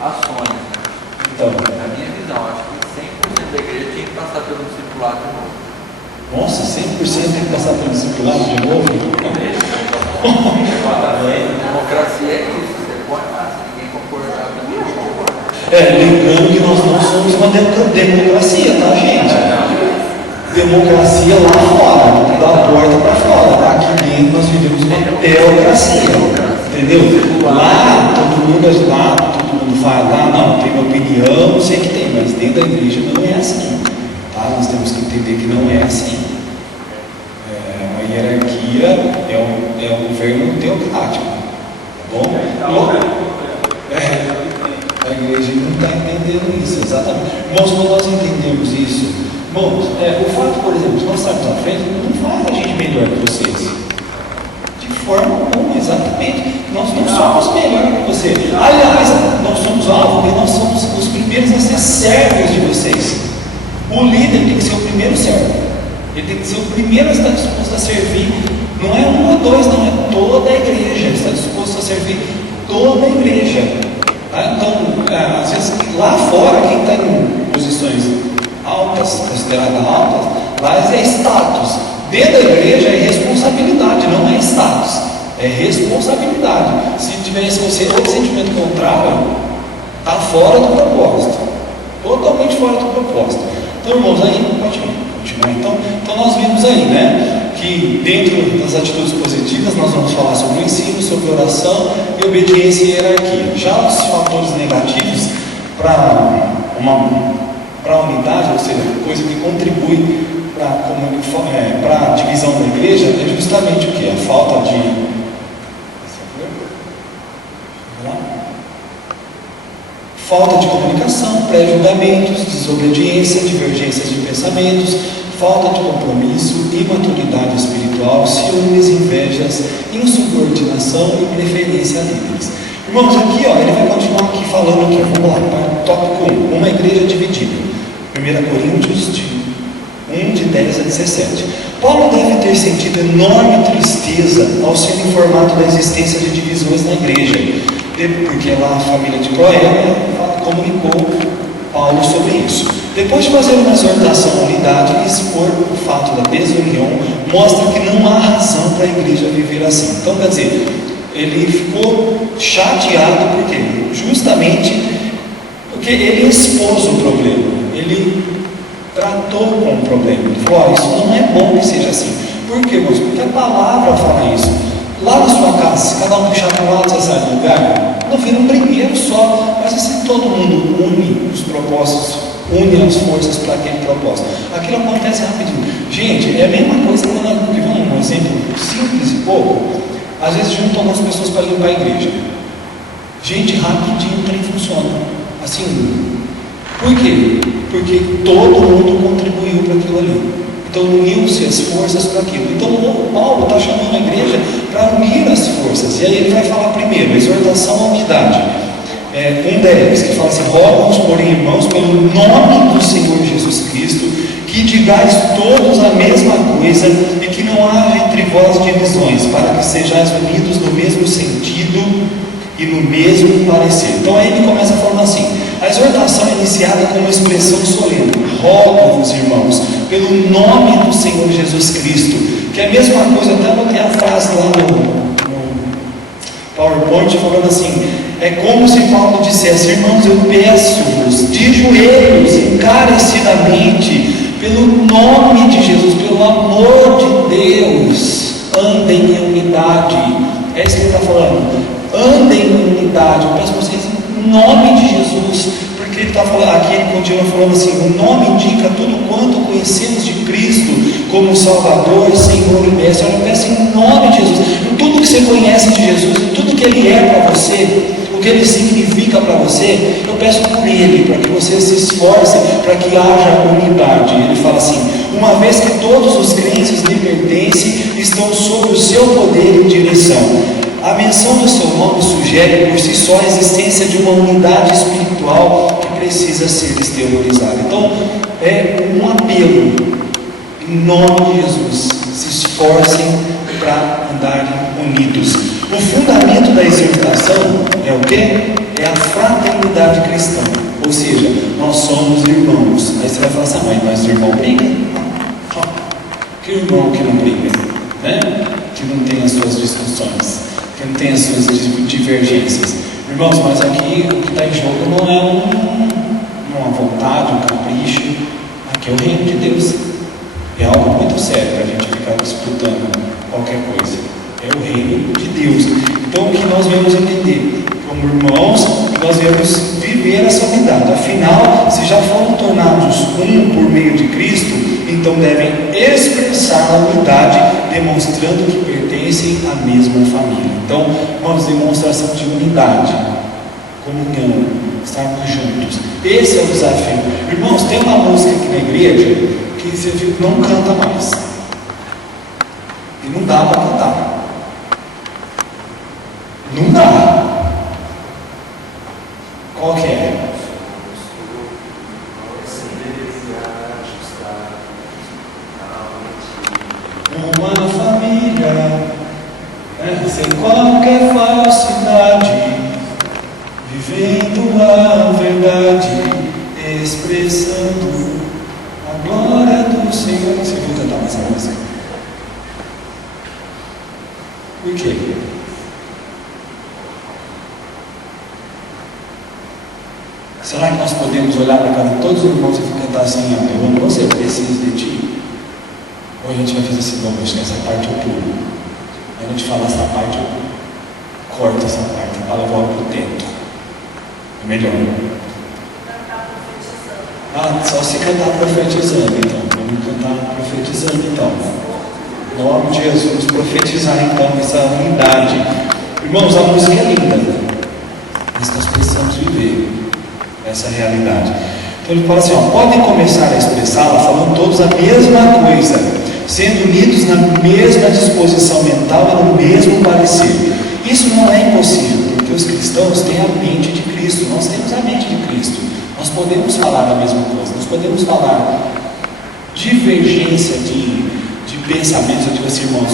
Ações. Então, na minha visão, acho que 100% da igreja tinha que passar pelo discipulado de novo. Nossa, 100% tem que passar pelo discipulado de novo? Democracia é isso, você põe lá, se ninguém concordar, ninguém concorda. Lembrando que nós não somos uma democracia, tá, gente? Democracia lá fora, da porta para fora. Aqui dentro nós vivemos uma teocracia, entendeu? Lá todo mundo fala, não, tem uma opinião, não sei que tem, mas dentro da igreja não é assim, tá? Nós temos que entender que não é assim. A hierarquia é um governo teocrático, tá bom? A igreja não está entendendo isso, exatamente. Irmãos, quando nós entendemos isso, irmãos, o fato, por exemplo, de nós estarmos à frente não faz a gente melhor que vocês. De forma alguma, exatamente. Nós não somos melhor que você. Aliás, nós somos alvo porque nós somos os primeiros a ser servos de vocês. O líder tem que ser o primeiro servo. Ele tem que ser o primeiro a estar disposto a servir. Não é um ou dois, não, é toda a igreja. Ele está disposto a servir toda a igreja. Tá? Então, às vezes, lá fora, quem está em posições altas, consideradas altas, lá é status. Dentro da igreja é responsabilidade, não é status, é responsabilidade. Se tivesse você outro sentimento contrário, está fora do propósito, totalmente fora do propósito. Então, irmãos, aí pode continuar. Então nós vimos aí, né, que dentro das atitudes positivas nós vamos falar sobre o ensino, sobre oração e obediência e hierarquia. Já os fatores negativos para a unidade, ou seja, coisa que contribui para a divisão da igreja, é justamente o que? A falta de comunicação, pré-julgamentos, desobediência, divergências de pensamentos, falta de compromisso, imaturidade espiritual, ciúmes, invejas, insubordinação e preferência a líderes. Irmãos, aqui ele vai continuar aqui falando aqui, vamos lá, tópico 1, uma igreja dividida. 1 Coríntios 1, de 10 a 17. Paulo deve ter sentido enorme tristeza ao ser informado da existência de divisões na igreja, porque lá a família de Cloé comunicou Paulo sobre isso. Depois de fazer uma exortação à unidade e expor o fato da desunião, mostra que não há razão para a igreja viver assim. Então, quer dizer, ele ficou chateado porque justamente porque ele expôs o problema, ele tratou com o problema. Ele falou: isso não é bom que seja assim. Por quê, irmãos? Porque a palavra fala isso. Lá na sua casa, se cada um puxar para um lado, você sai do lugar, não vira um brinquedo só, mas se todo mundo une os propósitos, une as forças para aquele propósito, aquilo acontece rapidinho. Gente, é a mesma coisa quando um exemplo simples e pouco. Às vezes juntam algumas pessoas para limpar a igreja. Gente, rapidinho o trem funciona. Assim, por quê? Porque todo mundo contribuiu para aquilo ali. Então uniu-se as forças para aquilo. Então o Paulo está chamando a igreja para unir as forças. E aí ele vai falar primeiro, a exortação à unidade. Um deles, que fala assim: rogo-vos, porém, irmãos, pelo nome do Senhor Jesus Cristo, que digais todos a mesma coisa e que não haja entre vós divisões, para que sejais unidos no mesmo sentido e no mesmo parecer. Então aí ele começa falando assim: a exortação é iniciada com uma expressão solene: rogo-vos, irmãos, pelo nome do Senhor Jesus Cristo, que é a mesma coisa, até botei a frase lá no PowerPoint falando assim: é como se Paulo dissesse: irmãos, eu peço-vos de joelhos, encarecidamente, pelo nome de Jesus, pelo amor de Deus, andem em unidade. É isso que ele está falando: andem em unidade. Eu peço a vocês em nome de Jesus, porque ele está falando aqui, ele continua falando assim: o nome indica tudo quanto conhecemos de Cristo como Salvador, Senhor e Mestre. Eu peço em nome de Jesus, em tudo que você conhece de Jesus, em tudo que Ele é para você, o que Ele significa para você, eu peço por Ele, para que você se esforce, para que haja unidade. Ele fala assim: uma vez que todos os crentes lhe pertencem, estão sob o seu poder e direção. A menção do seu nome sugere por si só a existência de uma unidade espiritual que precisa ser exteriorizada. Então, é um apelo, em nome de Jesus, se esforcem para andarem unidos. O fundamento da exortação é o quê? É a fraternidade cristã, ou seja, nós somos irmãos. Aí você vai falar assim: mas o irmão briga? Que irmão que não briga, né? Que não tem as suas discussões, que não tem as suas divergências. Irmãos, mas aqui o que está em jogo não é uma vontade, um capricho. Aqui é o reino de Deus. É algo muito sério para a gente ficar disputando qualquer coisa. É o reino de Deus. Então o que nós vamos entender? Como irmãos, nós devemos viver essa unidade. Afinal, se já foram tornados um por meio de Cristo, então devem expressar a unidade, demonstrando que pertencem à mesma família. Então, vamos demonstração de unidade, comunhão, estarmos juntos. Esse é o desafio. Irmãos, tem uma música aqui na igreja que você não canta mais. E não dá para cantar. Não dá. Qual que é? Uma família, sem qualquer falsidade, vivendo a verdade, expressando a glória do Senhor. Você viu cantar essa música? Por quê? Será que nós podemos olhar para casa de todos os irmãos e cantar assim: eu amo você, preciso de ti? Ou a gente vai fazer assim: não, acho que essa parte eu pulo. Aí a gente fala essa parte, eu corto essa parte, fala, eu volto para o teto. É melhor. Só se cantar profetizando, então. Vamos cantar profetizando, então. Em nome de Jesus, profetizar, então, essa unidade. Irmãos, a música é linda, mas nós precisamos viver essa realidade. Então ele fala assim: podem começar a expressá-la falando todos a mesma coisa, sendo unidos na mesma disposição mental e no mesmo parecer. Isso não é impossível, porque os cristãos têm a mente de Cristo. Nós temos a mente de Cristo. Nós podemos falar a mesma coisa. Nós podemos falar divergência de pensamentos, eu digo assim, irmãos,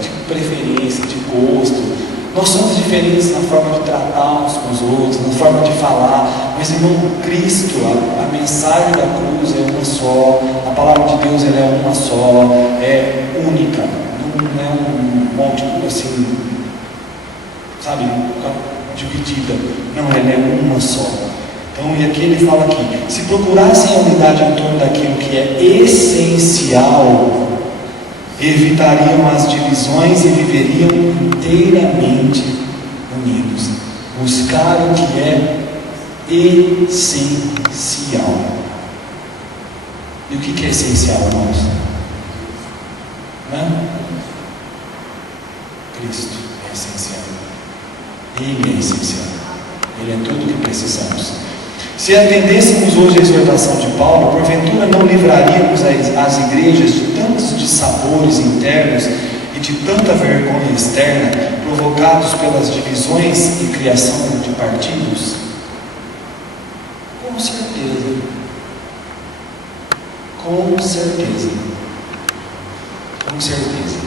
de preferência, de gosto, Nós somos diferentes na forma de tratar uns com os outros, na forma de falar, mas, irmão, Cristo, a mensagem da cruz é uma só, a palavra de Deus ela é uma só, é única, não é um monte assim, sabe, dividida, não, ela é uma só. Então, e aqui ele fala aqui, se procurassem a unidade em torno daquilo que é essencial, evitariam as divisões e viveriam inteiramente unidos. Buscar o que é essencial. E o que é essencial, irmãos? Cristo é essencial. Ele é essencial. Ele é tudo o que precisamos. Se atendêssemos hoje a exortação de Paulo, porventura não livraríamos as igrejas de tantos dissabores internos e de tanta vergonha externa, provocados pelas divisões e criação de partidos? Com certeza. Com certeza. Com certeza.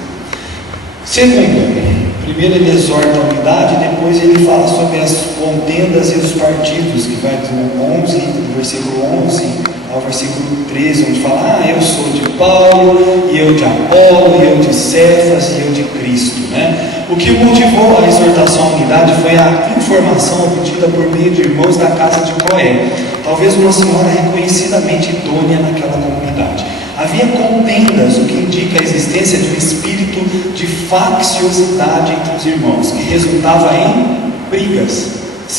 Segundo, primeiro ele exorta a unidade, depois ele fala sobre as contendas e os partidos, que vai do versículo 11 ao versículo 13, onde fala, eu sou de Paulo, e eu de Apolo, e eu de Cefas, e eu de Cristo, né? O que motivou a exortação à unidade foi a informação obtida por meio de irmãos da casa de Cloé, talvez uma senhora reconhecidamente idônea naquela comunidade. Havia contendas, o que indica a existência de um espírito de facciosidade entre os irmãos, que resultava em brigas.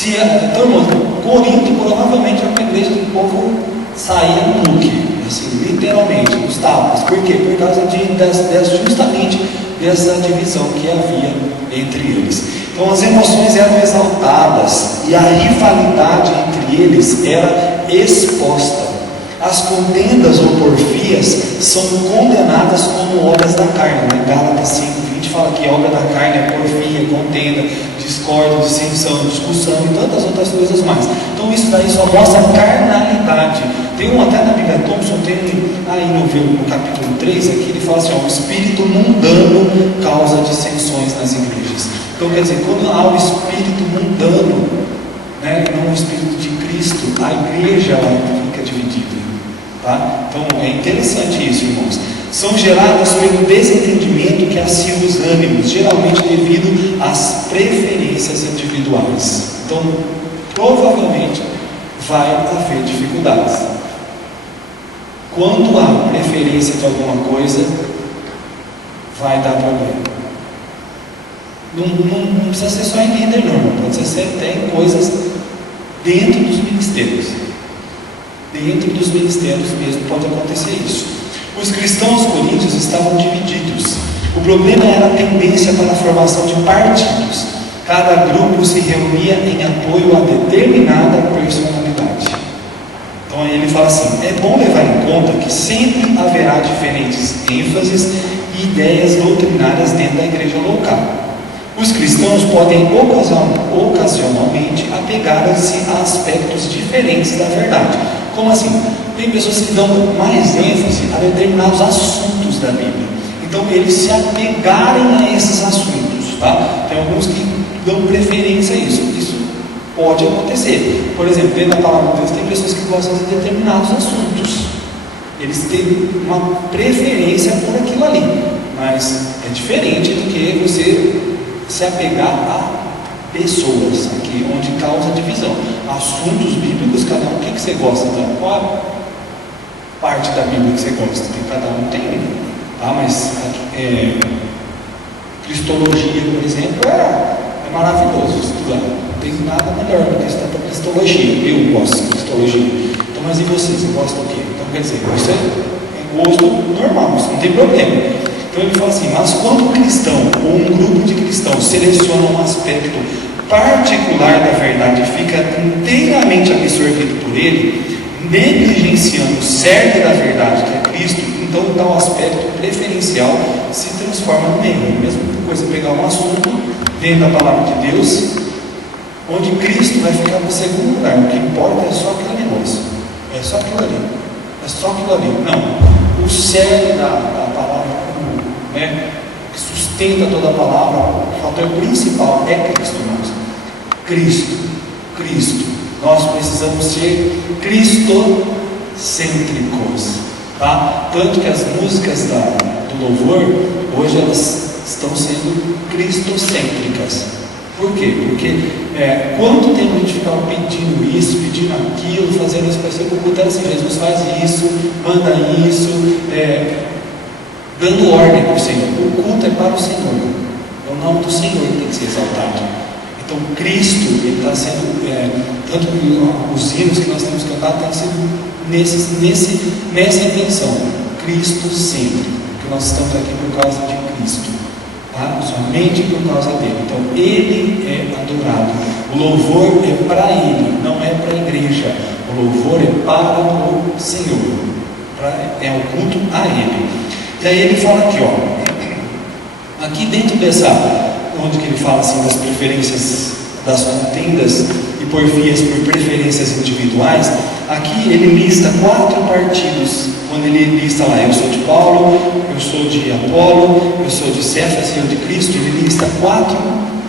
Então, irmãos, Corinto provavelmente era uma igreja que o povo saía no muque, assim, literalmente, nos tapas. Por quê? Por causa justamente dessa divisão que havia entre eles. Então, as emoções eram exaltadas e a rivalidade entre eles era exposta. As contendas ou porfias são condenadas como obras da carne, né? Gálatas 5:20 fala que obra da carne é porfia, contenda, discórdia, dissensão, discussão e tantas outras coisas mais. Então isso daí só mostra a carnalidade. Tem até na Bíblia Thompson, tem aí no capítulo 3, aqui ele fala assim, o espírito mundano causa dissensões nas igrejas. Então quer dizer, quando há o espírito mundano, né, e não o espírito de Cristo, a igreja ela fica dividida. Tá? Então é interessante isso, irmãos. São geradas pelo desentendimento que acirra os ânimos, geralmente devido às preferências individuais. Então, provavelmente vai haver dificuldades. Quando há preferência de alguma coisa, vai dar problema. Não precisa ser só em líder, não. Pode ser até em coisas dentro dos ministérios. Dentro dos ministérios mesmo pode acontecer isso. Os cristãos coríntios estavam divididos. O problema era a tendência para a formação de partidos. Cada grupo se reunia em apoio a determinada personalidade. Então aí ele fala assim, é bom levar em conta que sempre haverá diferentes ênfases e ideias doutrinárias dentro da igreja local. Os cristãos podem ocasionalmente apegar-se a aspectos diferentes da verdade. Como assim? Tem pessoas que dão mais ênfase a determinados assuntos da Bíblia. Então, eles se apegarem a esses assuntos, tá? Tem alguns que dão preferência a isso. Isso pode acontecer. Por exemplo, dentro da palavra de Deus, tem pessoas que gostam de determinados assuntos. Eles têm uma preferência por aquilo ali. Mas é diferente do que você se apegar a pessoas, aqui onde causa divisão. Assuntos bíblicos, cada um, o que você gosta? Qual parte da Bíblia que você gosta? Cada um tem, tá? Mas cristologia, por exemplo, é maravilhoso estudar. Não tem nada melhor do que estudar para cristologia. Eu gosto de cristologia. Então, mas e você gosta do quê? Então, quer dizer, isso é gosto normal, isso não tem problema. Então ele fala assim, mas quando um cristão ou um grupo de cristãos seleciona um aspecto particular da verdade e fica inteiramente absorvido por ele, negligenciando o cerne da verdade, que é Cristo, então tal aspecto preferencial se transforma no meio. A mesma coisa pegar um assunto dentro da palavra de Deus, onde Cristo vai ficar no segundo lugar. O que importa é só aquele negócio, é só aquilo ali, é só aquilo ali. Não, o cerne da palavra, né, que sustenta sustenta toda a palavra, o fator principal é Cristo, irmãos. Cristo. Nós precisamos ser cristocêntricos, tá? Tanto que as músicas do louvor, hoje elas estão sendo cristocêntricas. Por quê? Porque quanto tempo a gente ficava pedindo isso, pedindo aquilo, fazendo isso, parecia que o culto era assim: Jesus faz isso, manda isso, dando ordem para o Senhor. O culto é para o Senhor, é o nome do Senhor que tem que ser exaltado. Então Cristo, ele está sendo, tanto que os hinos que nós temos cantado têm sido nessa intenção, Cristo sempre, que nós estamos aqui por causa de Cristo, tá? Somente por causa dele. Então ele é adorado, o louvor é para ele, não é para a igreja, o louvor é para o Senhor, é o culto a ele. E aí ele fala aqui, ó, aqui dentro dessa, onde que ele fala assim das preferências, das contendas e porfias por preferências individuais, aqui ele lista 4 partidos, quando ele lista lá: eu sou de Paulo, eu sou de Apolo, eu sou de Cefas e eu de Cristo. Ele lista 4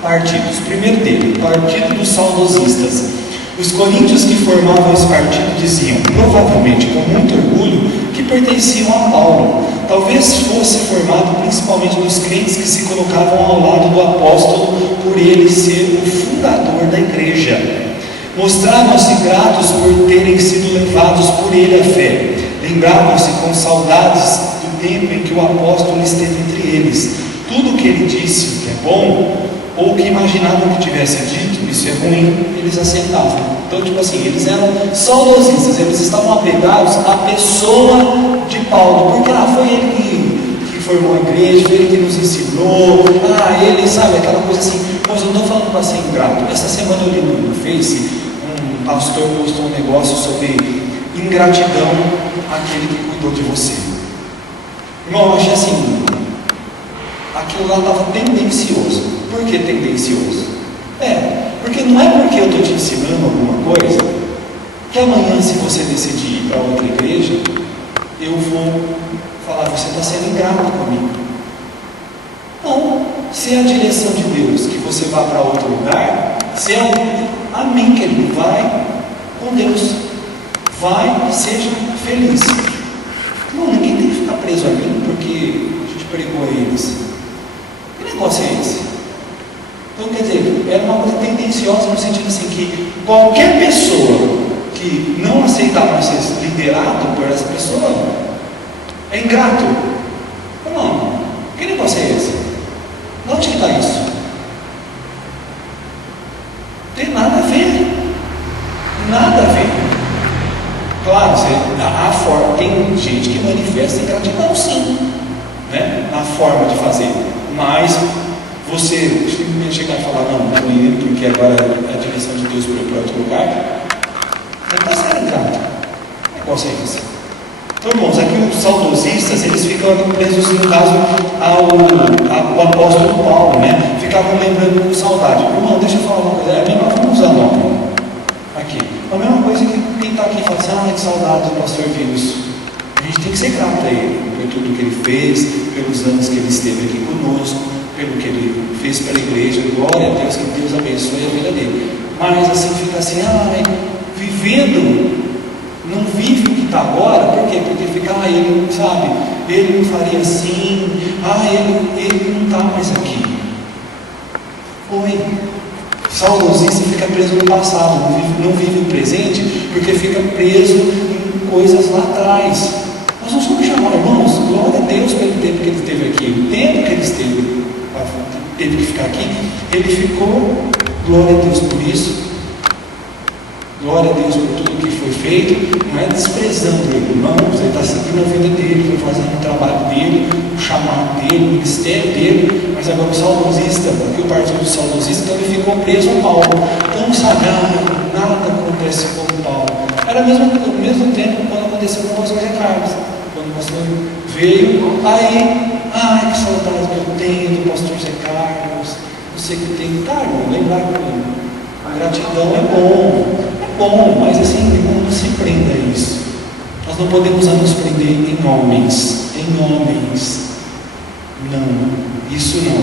partidos. O primeiro dele, o partido dos saudosistas. Os coríntios que formavam esse partido diziam, provavelmente com muito orgulho, que pertenciam a Paulo. Talvez fosse formado principalmente dos crentes que se colocavam ao lado do apóstolo por ele ser o fundador da igreja. Mostravam-se gratos por terem sido levados por ele à fé. Lembravam-se com saudades do tempo em que o apóstolo esteve entre eles. Tudo o que ele disse que é bom, ou que imaginavam que tivesse dito, isso é ruim, eles aceitavam. Então, tipo assim, eles eram saudosistas, eles estavam apegados à pessoa de Paulo, porque foi ele que formou a igreja, foi ele que nos ensinou, ele, sabe, aquela coisa assim. Mas eu não estou falando para ser ingrato. Essa semana eu li no Face, um pastor postou um negócio sobre ingratidão àquele que cuidou de você. Irmão, eu achei assim, aquilo lá estava tendencioso. Por que tendencioso? Porque não é porque eu estou te ensinando alguma coisa que amanhã, se você decidir ir para outra igreja, eu vou falar: você está sendo ingrato comigo. Não, se é a direção de Deus que você vá para outro lugar, se é amém, querido, vai com Deus, vai, seja feliz. Não, ninguém tem que ficar preso a mim porque a gente pregou a eles. Que negócio é esse? Então, quer dizer, era uma coisa tendenciosa no sentido assim que qualquer pessoa que não aceitava ser liderado por essa pessoa é ingrato. Não, que negócio é esse? De onde que está isso? Não tem nada a ver. Nada a ver. Claro, tem gente que manifesta ingratidão, sim, né? Na forma de fazer, mas você simplesmente chegar e falar: não estou indo porque agora é a direção de Deus para outro lugar, não está sendo ingrato. Que negócio é esse? Então, irmãos, aqui os saudosistas, eles ficam presos, no caso, ao apóstolo Paulo, né? Ficavam lembrando com saudade. Irmão, deixa eu falar uma coisa, vamos usar nome aqui. A mesma coisa que quem está aqui fala assim: que saudade do pastor Wilson. A gente tem que ser grato a ele por tudo que ele fez, pelos anos que ele esteve aqui conosco, pelo que ele fez pela igreja. Glória a Deus, que Deus abençoe a vida dele. Mas assim, fica assim, vivendo, não vive o que está agora. Por quê? Porque fica, ele, sabe, ele não faria assim, ele não está mais aqui. Saudosista fica preso no passado, não vive o presente, porque fica preso em coisas lá atrás. Nós não somos chamados, irmãos, glória a Deus pelo tempo que ele esteve aqui. O tempo que ele teve que ficar aqui, ele ficou, glória a Deus por isso, glória a Deus por tudo que foi feito. Não é desprezando ele, irmãos, ele está seguindo a vida dele, foi fazendo o trabalho dele, o chamado dele, o ministério dele. Mas agora o saudosista, porque o partido do saudosista, então ele ficou preso a Paulo. Então, sabe, nada acontece com o Paulo. Era ao mesmo tempo quando aconteceu com o pastor Ricardo. Quando o pastor veio, que saudade que eu tenho do pastor Zé Carlos, não sei o que tem. Irmão, lembrar que a gratidão é bom, mas assim, não se prenda a isso. Nós não podemos nos prender em homens. Não, isso não.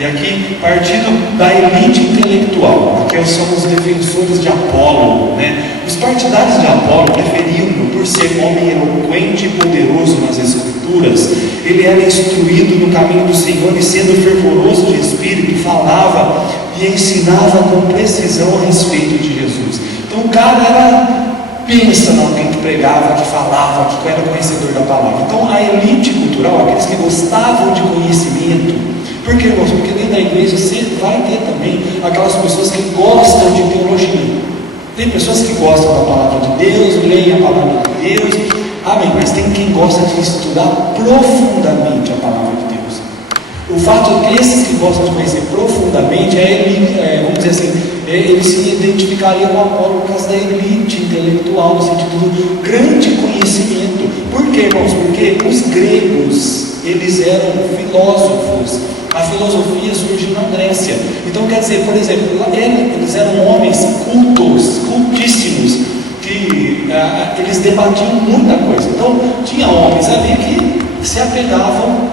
E aqui, partindo da elite intelectual, aqui são os defensores de Apolo, né? Os partidários de Apolo preferiam-no por ser homem eloquente e poderoso nas Escrituras. Ele era instruído no caminho do Senhor e, sendo fervoroso de espírito, falava e ensinava com precisão a respeito de Jesus. Então o cara era... Pensa em alguém que pregava, que falava, que era conhecedor da palavra. Então a elite cultural, aqueles que gostavam de conhecimento. Por que, irmãos? Porque dentro da igreja você vai ter também aquelas pessoas que gostam de teologia. Tem pessoas que gostam da palavra de Deus, leem a palavra de Deus, amém, mas tem quem gosta de estudar profundamente a palavra de Deus. O fato é que esses que gostam de conhecer profundamente, vamos dizer assim, ele se identificaria com Apolo por causa da elite intelectual, no sentido do grande conhecimento. Por quê, irmãos? Porque os gregos, eles eram filósofos. A filosofia surgiu na Grécia. Então, quer dizer, por exemplo, eles eram homens cultos, cultíssimos, que eles debatiam muita coisa. Então, tinha homens ali que se apegavam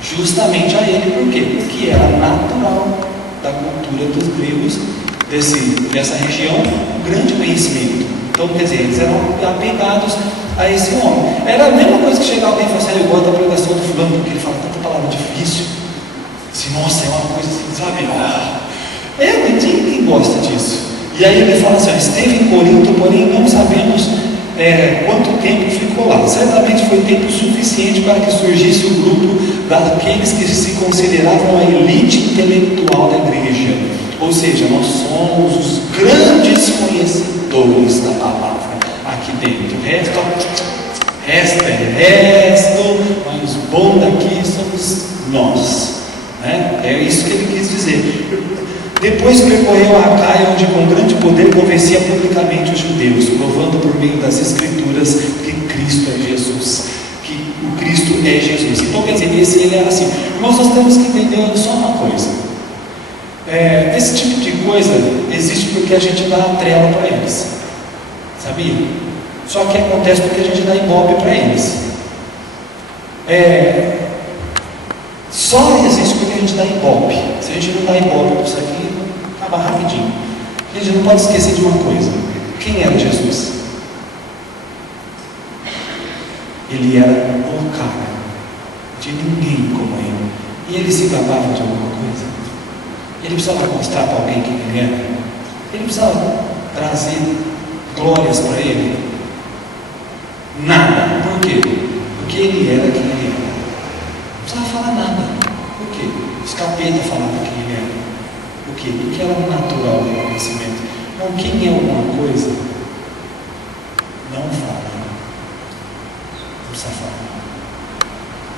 justamente a ele. Por quê? Porque era natural da cultura dos gregos, dessa região, um grande conhecimento. Então, quer dizer, eles eram apegados a esse homem. Era a mesma coisa que chegar alguém e falar assim: eu gosto da pregação do fulano, porque ele fala tanta palavra difícil. Assim, nossa, é uma coisa assim, sabe? Quem gosta disso? E aí ele fala assim: esteve em Corinto, porém não sabemos quanto tempo ficou lá. Certamente foi tempo suficiente para que surgisse o grupo daqueles que se consideravam a elite intelectual da igreja. Ou seja, nós somos os grandes conhecedores da palavra aqui dentro. O resto é resto, mas os bons daqui somos nós, né? É isso que ele quis dizer. Depois percorreu a Acaia, onde com grande poder convencia publicamente os judeus, provando por meio das Escrituras que Cristo é Jesus, que o Cristo é Jesus. Então, quer dizer, ele era assim. Irmãos, nós temos que entender só uma coisa. Esse tipo de coisa existe porque a gente dá trela para eles, sabia? Só que acontece porque a gente dá ibope para eles. Só existe porque a gente dá ibope. Se a gente não dá ibope para isso aqui, acaba rapidinho. A gente não pode esquecer de uma coisa: quem era Jesus? Ele era o cara, de ninguém como ele. E ele se gabava de alguma coisa? Ele precisava mostrar para alguém quem ele era? Ele precisava trazer glórias para ele? Nada. Por quê? Porque ele era quem ele era. Não precisava falar nada. Por quê? Os capetas falavam quem ele era. Por quê? Porque era natural o conhecimento. Então, quem é alguma coisa, não fala. Não precisa falar.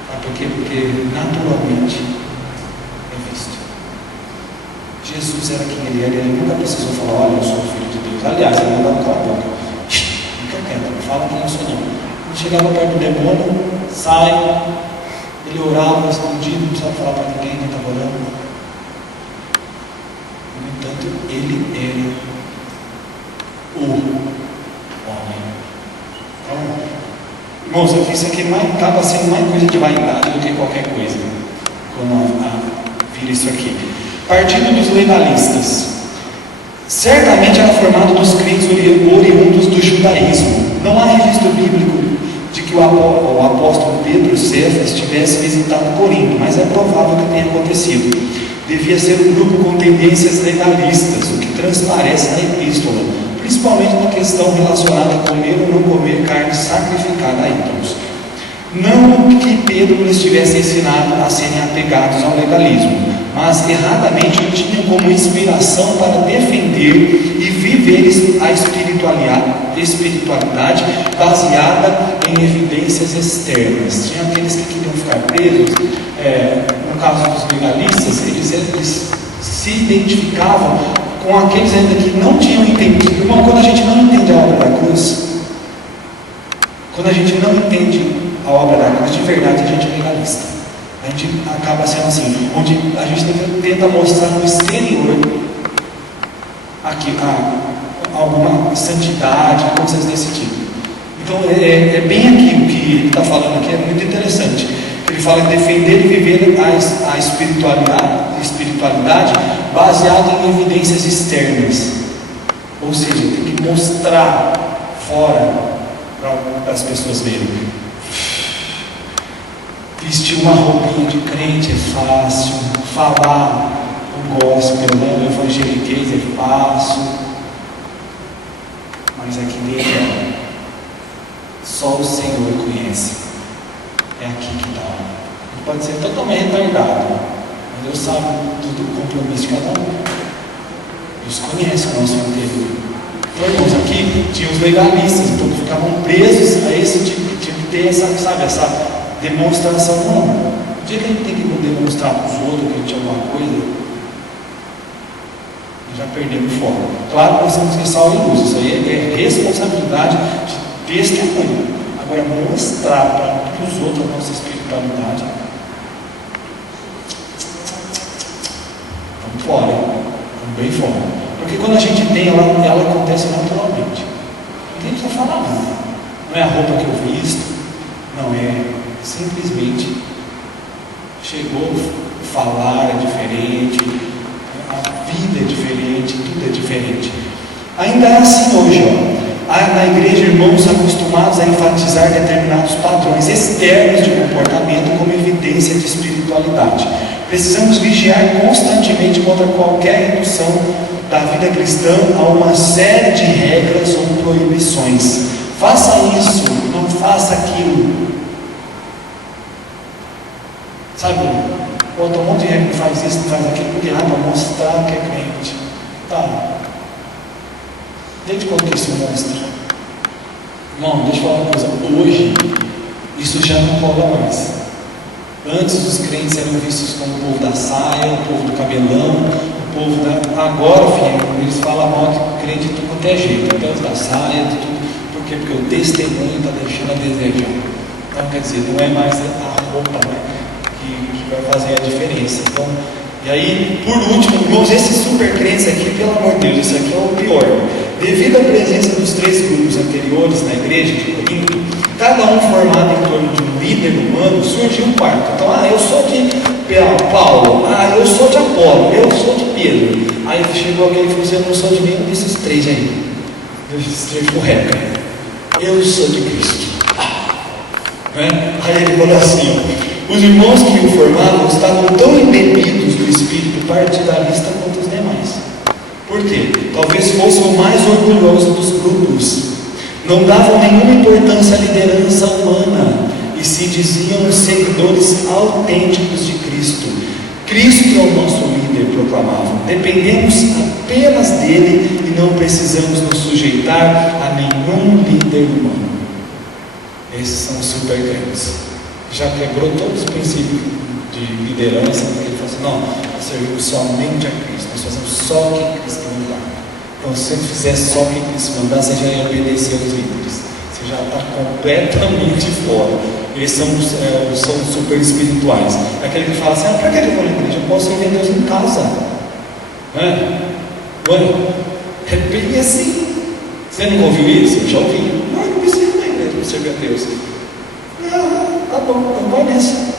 Sabe por quê? Porque naturalmente é visto. Jesus era quem ele era, ele nunca precisou falar: olha, eu sou o filho de Deus. Aliás, ele mandava calar a boca. Fica quieto, não fala quem eu sou não. Quando chegava perto do demônio, sai. Ele orava escondido, não precisava falar para ninguém que estava orando. No entanto, ele era o homem. Então, irmãos, isso aqui acaba sendo mais coisa de vaidade do que qualquer coisa, quando vira isso aqui. Partindo dos legalistas, certamente era formado dos crentes oriundos do judaísmo. Não há registro bíblico de que o apóstolo Pedro Cefas tivesse visitado Corinto, mas é provável que tenha acontecido. Devia ser um grupo com tendências legalistas, o que transparece na epístola, principalmente na questão relacionada a comer ou não comer carne sacrificada a ídolos. Não que Pedro lhes tivesse ensinado a serem apegados ao legalismo, mas erradamente o tinham como inspiração para defender e viver a espiritualidade baseada em evidências externas. Tinha aqueles que queriam ficar presos, no caso dos legalistas, eles se identificavam com aqueles ainda que não tinham entendido. Irmão, quando a gente não entende a obra da cruz, quando a gente não entende a obra da cruz, de verdade a gente é legalista. A gente acaba sendo assim, onde a gente tenta mostrar no exterior aqui, alguma santidade, coisas desse tipo. Então é bem aqui o que ele está falando aqui, é muito interessante. Ele fala em defender e viver a espiritualidade baseada em evidências externas. Ou seja, tem que mostrar fora para as pessoas verem. Vestir uma roupinha de crente é fácil, falar o gospel, o evangeliquez é fácil, mas aqui dentro só o Senhor conhece. É aqui que está. Ele pode ser totalmente retardado, mas Deus sabe do compromisso de cada um. Deus conhece o nosso interior. Então, irmãos, aqui tinha os legalistas, então que ficavam presos a esse tipo, que tinha que ter essa demonstração. Não. O dia que a gente tem que demonstrar para os outros que a gente é alguma coisa, já perdemos foco. Claro que nós temos que sal e luz, isso aí é responsabilidade de testemunho. Agora, mostrar para os outros a nossa espiritualidade, estamos fora, estamos bem fora. Porque quando a gente tem, ela acontece naturalmente. Não tem que falar nada. Não é a roupa que eu visto, não é simplesmente chegou, falar é diferente, a vida é diferente, tudo é diferente. Ainda é assim hoje, há na igreja irmãos acostumados a enfatizar determinados padrões externos de comportamento como evidência de espiritualidade. Precisamos vigiar constantemente contra qualquer redução da vida cristã a uma série de regras ou proibições. Faça isso, não faça aquilo. Sabe, um monte de gente que faz isso, não faz aquilo, porque para mostrar que é crente. Tá. Desde quando que isso mostra? Irmão, deixa eu falar uma coisa. Hoje, isso já não rola mais. Antes os crentes eram vistos como o povo da saia, o povo do cabelão, o povo da... Agora, filho, eles falam mal de crente de tudo quanto é jeito, até os da saia, de tudo. Por quê? Porque o testemunho está deixando a desejar. Então, quer dizer, não é mais a roupa, né, que vai fazer a diferença. Então, e aí, por último, irmãos, esses super crentes aqui, pelo amor de Deus, isso aqui é o pior. Devido à presença dos 3 grupos anteriores na igreja de Corinto, cada um formado em torno de um líder humano, surgiu um quarto. Então, eu sou de Paulo, eu sou de Apolo, eu sou de Pedro. Aí chegou alguém e falou assim: eu não sou de nenhum desses 3 aí. Desses 3 corretos. Eu sou de Cristo. Aí ele falou assim: os irmãos que o formavam estavam tão embebidos do espírito partidarista quanto os demais. Por quê? Talvez fossem o mais orgulhoso dos grupos. Não davam nenhuma importância à liderança humana e se diziam seguidores autênticos de Cristo. Cristo é o nosso líder, proclamavam. Dependemos apenas dele e não precisamos nos sujeitar a nenhum líder humano. Esses são os super crentes. Já quebrou todos os princípios de liderança, porque ele falou assim: não, nós servimos somente a Cristo, nós fazemos só o que Cristo mandar. Então, se você fizer só o que Cristo mandar, você já ia obedecer aos líderes, você já está completamente fora. Eles são super espirituais. Aquele que fala assim: para que eu vou na igreja? Eu posso servir a Deus em casa. É bem assim. Você nunca ouviu isso? Eu já ouvi. Não, eu não preciso ir na igreja para servir a Deus. Tá bom, então vai nessa.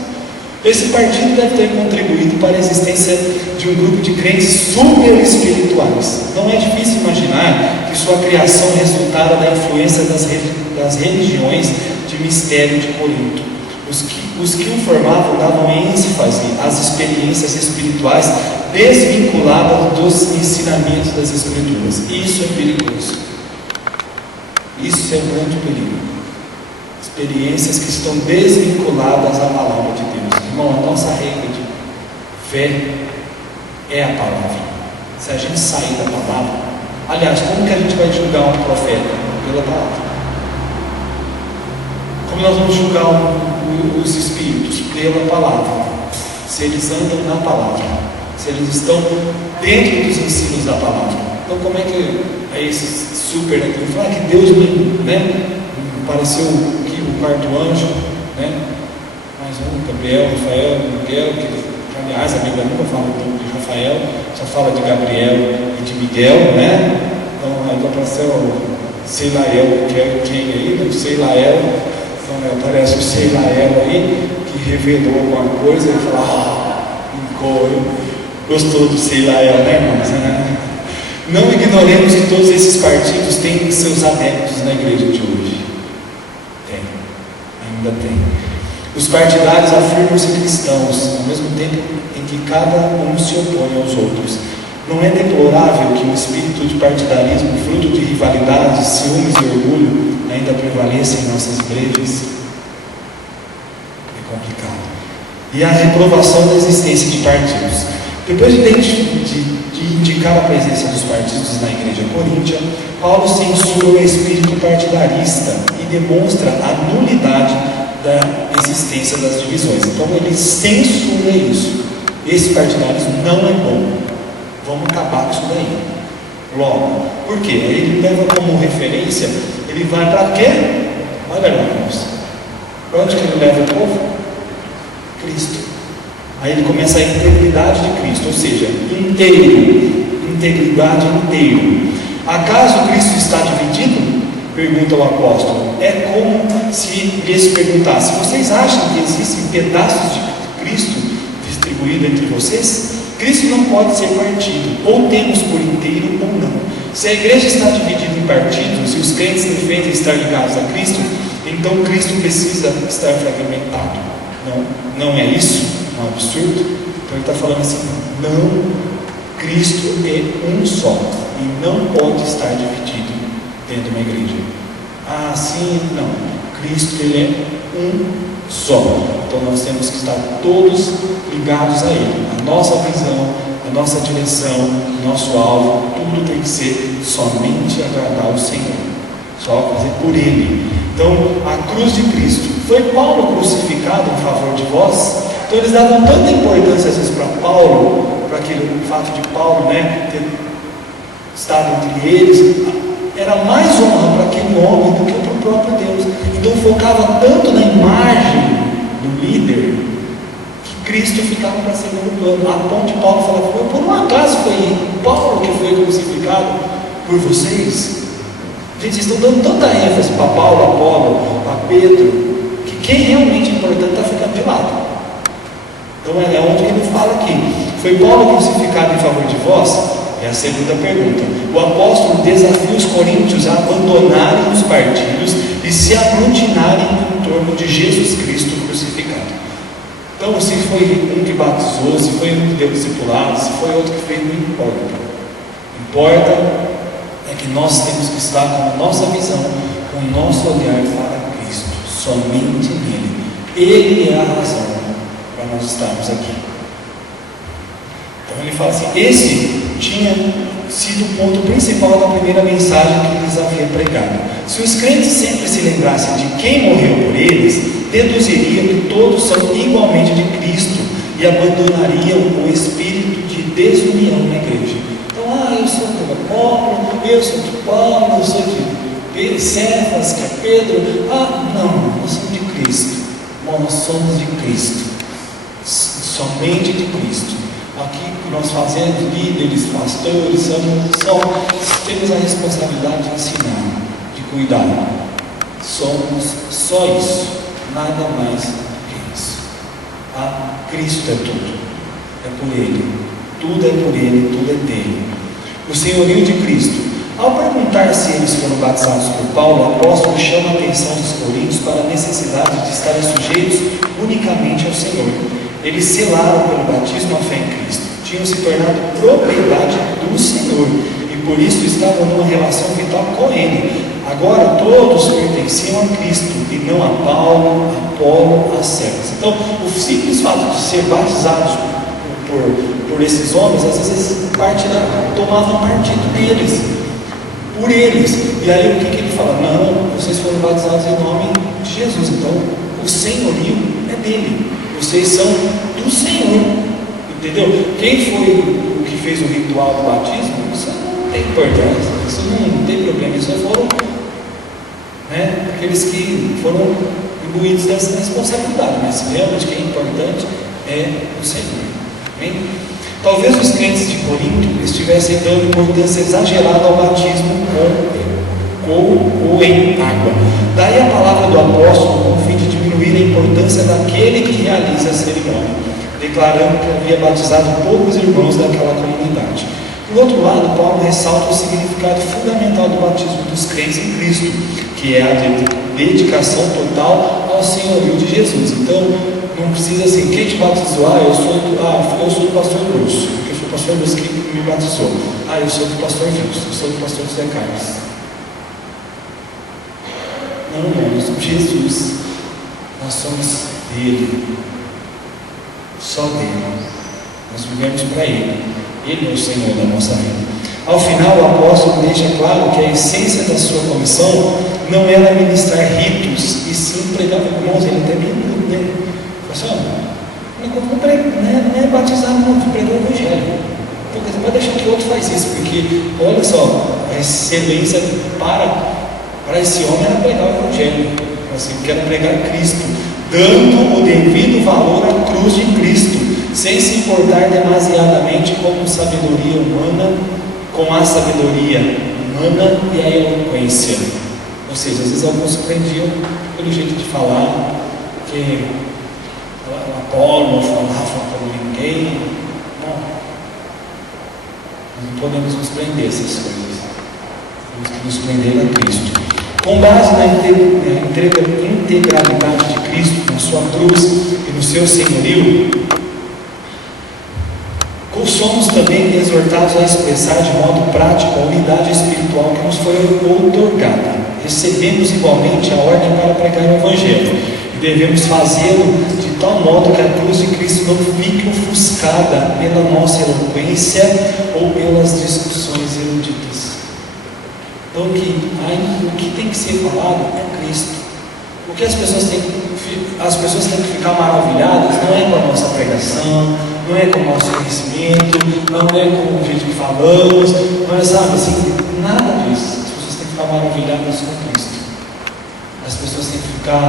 Esse partido deve ter contribuído para a existência de um grupo de crentes super espirituais. Não é difícil imaginar que sua criação resultara da influência das religiões de mistério de Corinto. Os que o formavam davam ênfase às experiências espirituais desvinculadas dos ensinamentos das Escrituras. Isso é perigoso. Isso é um grande perigo. Experiências que estão desvinculadas à palavra de Deus. Irmão, a nossa regra de fé é a palavra. Se a gente sair da palavra, aliás, como que a gente vai julgar um profeta? Pela palavra. Como nós vamos julgar os espíritos? Pela palavra. Se eles andam na palavra, se eles estão dentro dos ensinos da palavra. Então, como é que é esse super aqui? Falar que Deus me pareceu o quarto anjo, mais um, Gabriel, Rafael, Miguel, que aliás a Bíblia nunca fala de Rafael, só fala de Gabriel e de Miguel, Então aí apareceu o Seilael, que é quem aí, o Seilael, então aparece o Seilael aí, que revelou alguma coisa e falar, gostou do sei lá, né, irmãos? Não ignoremos que todos esses partidos têm seus adeptos na igreja de hoje. Tem, ainda tem. Os partidários afirmam-se cristãos, ao mesmo tempo em que cada um se opõe aos outros. Não é deplorável que o espírito de partidarismo, fruto de rivalidades, ciúmes e orgulho, ainda prevaleça em nossas igrejas? É complicado. E a reprovação da existência de partidos. Depois de indicar a presença dos partidos na igreja coríntia, Paulo censura o espírito partidarista e demonstra a nulidade da existência das divisões. Então ele censura isso. Esse partidarismo não é bom. Vamos acabar com isso daí. Logo, por quê? Aí ele leva como referência, ele vai para quê? Olha lá, irmãos. Para onde que ele leva o povo? Cristo. Aí ele começa a integridade de Cristo, ou seja, inteiro, integridade inteiro. Acaso Cristo está dividido? Pergunta o apóstolo. É como se lhes perguntasse: vocês acham que existem pedaços de Cristo distribuídos entre vocês? Cristo não pode ser partido, ou temos por inteiro ou não. Se a igreja está dividida em partidos e os crentes defendem estar ligados a Cristo, então Cristo precisa estar fragmentado. Não é isso? É um absurdo? Então ele está falando assim: não, Cristo é um só e não pode estar dividido dentro de uma igreja. Ah, sim, não. Cristo, ele é um só. Então nós temos que estar todos ligados a Ele. A nossa visão, a nossa direção, o nosso alvo, tudo tem que ser somente agradar ao Senhor. Só fazer por Ele. Então, a cruz de Cristo. Foi Paulo crucificado em favor de vós? Então eles davam tanta importância às vezes para Paulo, para aquele fato de Paulo, né, ter estado entre eles. Era mais honra para aquele homem do que para o próprio Deus. Então focava tanto na imagem do líder que Cristo ficava para segundo plano. A ponto de Paulo falava: por um acaso foi Paulo que foi crucificado por vocês? Gente, vocês estão dando tanta ênfase para Paulo, Apolo, para Pedro, que quem realmente é importante está ficando de lado. Então é onde ele fala aqui: foi Paulo crucificado em favor de vós? É a segunda pergunta. O apóstolo desafia os coríntios a abandonarem os partidos e se aglutinarem em torno de Jesus Cristo crucificado. Então, se foi um que batizou, se foi um que deu discipulado, se foi outro que fez, não importa. Importa é que nós temos que estar com a nossa visão, com o nosso olhar para Cristo, somente nele. Ele é a razão para nós estarmos aqui. Então ele fala assim: esse tinha sido o ponto principal da primeira mensagem que lhes havia pregado. Se os crentes sempre se lembrassem de quem morreu por eles, deduziriam que todos são igualmente de Cristo e abandonariam o espírito de desunião na igreja. Então, eu sou de Apolo, eu sou de Paulo, eu sou de Cefas, que é Pedro. Não, nós somos de Cristo. Nós somos de Cristo, somente de Cristo. Aqui que nós fazemos, líderes, pastores, temos a responsabilidade de ensinar, de cuidar. Somos só isso, nada mais que isso. Cristo é tudo, é por Ele, tudo é por Ele, tudo é dele. O senhorio de Cristo. Ao perguntar se eles foram batizados por Paulo, o apóstolo chama a atenção dos coríntios para a necessidade de estarem sujeitos unicamente ao Senhor. Eles selaram pelo batismo a fé em Cristo, tinham se tornado propriedade do Senhor e por isso estavam numa relação vital com Ele. Agora todos pertenciam a Cristo e não a Paulo, a Apolo, a Cefas. Então, o simples fato de ser batizados por esses homens, às vezes tomavam partido deles, por eles. E aí o que ele fala? Não, vocês foram batizados em nome de Jesus, então o senhorio é dele. Vocês são do Senhor, entendeu? Quem foi o que fez o ritual do batismo, isso não tem importância, isso não tem problema, isso foram aqueles que foram imbuídos dessa responsabilidade, mas realmente quem é importante é o Senhor. Amém? Talvez os crentes de Corinto estivessem dando importância exagerada ao batismo com ou em água. Daí a palavra do apóstolo com o fim de diminuir a importância daquele que realiza a cerimônia, declarando que havia batizado poucos irmãos daquela comunidade. Por outro lado, Paulo ressalta o significado fundamental do batismo dos crentes em Cristo, que é a dedicação total ao senhorio de Jesus. Então, não precisa assim, quem te batizou? Eu sou do pastor Bruce, porque foi o pastor Bruce que me batizou. Eu sou do pastor Wilson, eu sou do pastor José Carlos. Não, nós somos Jesus, nós somos dele, só dele, nós vivemos para ele, ele é o Senhor da nossa vida. Ao final, o apóstolo deixa claro que a essência da sua comissão não era ministrar ritos, e sim pregar. Irmãos, ele até me né? Assim, não é batizar, não, pregar o evangelho. Então, você pode deixar que outro faz isso, porque olha só, a excelência para esse homem era pregar o evangelho, assim, que era pregar Cristo, dando o devido valor à cruz de Cristo, sem se importar demasiadamente com a sabedoria humana e a eloquência. Ou seja, às vezes alguns se prendiam pelo jeito de falar, que o Apolo não falava como ninguém. Não podemos nos prender a essas coisas. Temos que nos prender a Cristo. Com base na integralidade de Cristo, na sua cruz e no seu senhorio, somos também exortados a expressar de modo prático a unidade espiritual que nos foi outorgada. Recebemos igualmente a ordem para pregar o Evangelho e devemos fazê-lo de tal modo que a cruz de Cristo não fique ofuscada pela nossa eloquência ou pelas discussões eruditas. Então, o que tem que ser falado é Cristo. O que as pessoas têm que ficar maravilhadas não é com a nossa pregação, não é com o nosso conhecimento, não é com o jeito que falamos, não é, nada disso. As pessoas têm que ficar maravilhadas com Cristo. As pessoas têm que ficar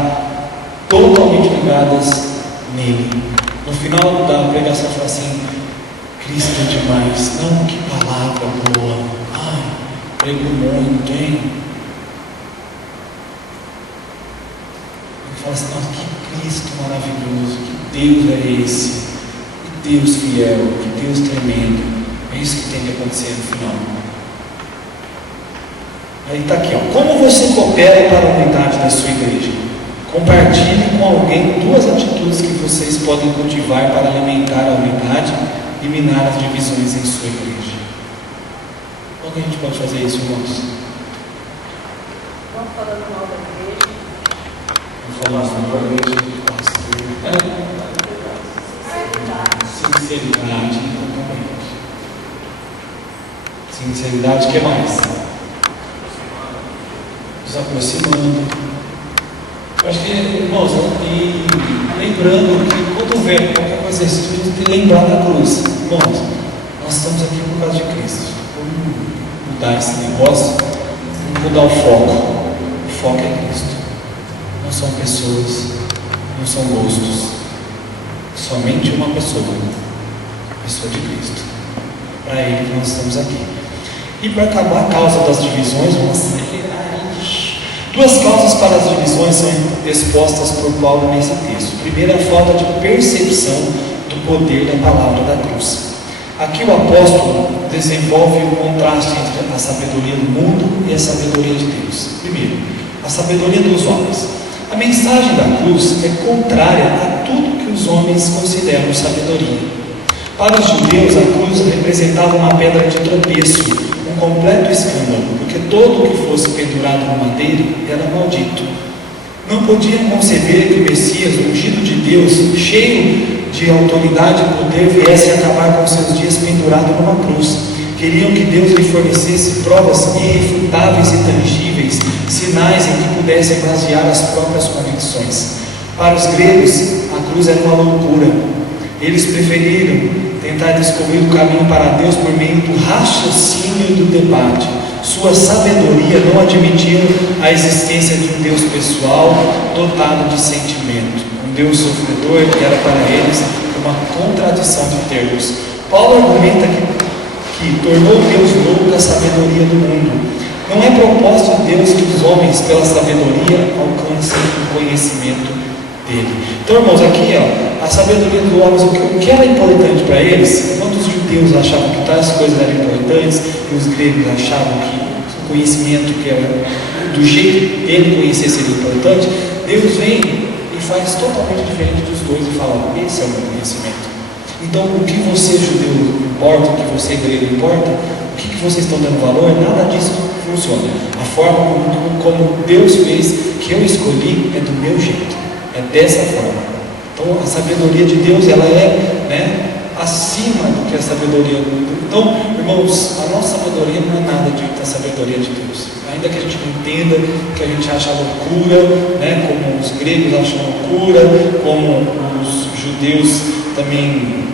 totalmente ligadas nele. No final da pregação, fala assim: Cristo é demais. Não, que palavra boa. Pregou muito, hein? Ele fala assim: nossa, que Cristo maravilhoso, que Deus é esse. Deus fiel, que Deus tremendo. É isso que tem que acontecer no final. Aí está aqui, como você coopera para a unidade da sua igreja? Compartilhe com alguém 2 atitudes que vocês podem cultivar para alimentar a unidade e minar as divisões em sua igreja. Como que a gente pode fazer isso, irmãos? Vamos falando mal da igreja. Vamos falar mal da igreja do pastor. Sinceridade, totalmente. Sinceridade, o que mais? Nos aproximando. Eu acho que, irmãos, e lembrando que quando vem qualquer coisa assim, a gente tem que lembrar da cruz. Irmãos, nós estamos aqui por causa de Cristo. Vamos mudar esse negócio, vamos mudar o foco. O foco é Cristo. Não são pessoas, não são gostos. Somente uma pessoa. Pessoa de Cristo. Para ele nós estamos aqui. E para acabar a causa das divisões, vamos acelerar. 2 causas para as divisões são expostas por Paulo nesse texto. Primeiro, a falta de percepção do poder da palavra da cruz. Aqui o apóstolo desenvolve o contraste entre a sabedoria do mundo e a sabedoria de Deus. Primeiro, a sabedoria dos homens. A mensagem da cruz é contrária a tudo que os homens consideram sabedoria. Para os judeus, a cruz representava uma pedra de tropeço, um completo escândalo, porque todo o que fosse pendurado no madeiro era maldito. Não podiam conceber que o Messias, ungido de Deus, cheio de autoridade e poder, viesse acabar com seus dias pendurado numa cruz. Queriam que Deus lhe fornecesse provas irrefutáveis e tangíveis, sinais em que pudessem basear as próprias convicções. Para os gregos, a cruz era uma loucura. Eles preferiram tentar descobrir o caminho para Deus por meio do raciocínio e do debate. Sua sabedoria não admitia a existência de um Deus pessoal, dotado de sentimento. Um Deus sofredor que era para eles uma contradição de termos. Paulo argumenta que tornou Deus louco a sabedoria do mundo. Não é propósito de Deus que os homens, pela sabedoria, alcancem o conhecimento dele. Então, irmãos, aqui a sabedoria dos homens, o que era importante para eles, enquanto os judeus achavam que tais coisas eram importantes, e os gregos achavam que o conhecimento que era do jeito dele conhecer seria importante, Deus vem e faz totalmente diferente dos dois e fala: esse é o meu conhecimento. Então, o que você judeu importa, o que você grego importa, o que vocês estão dando valor, nada disso funciona. A forma como Deus fez, que eu escolhi, é do meu jeito, é dessa forma. Então, a sabedoria de Deus, ela é acima do que a sabedoria do mundo. Então, irmãos, a nossa sabedoria não é nada da sabedoria de Deus. Ainda que a gente não entenda, que a gente acha loucura, como os gregos acham loucura, como os judeus também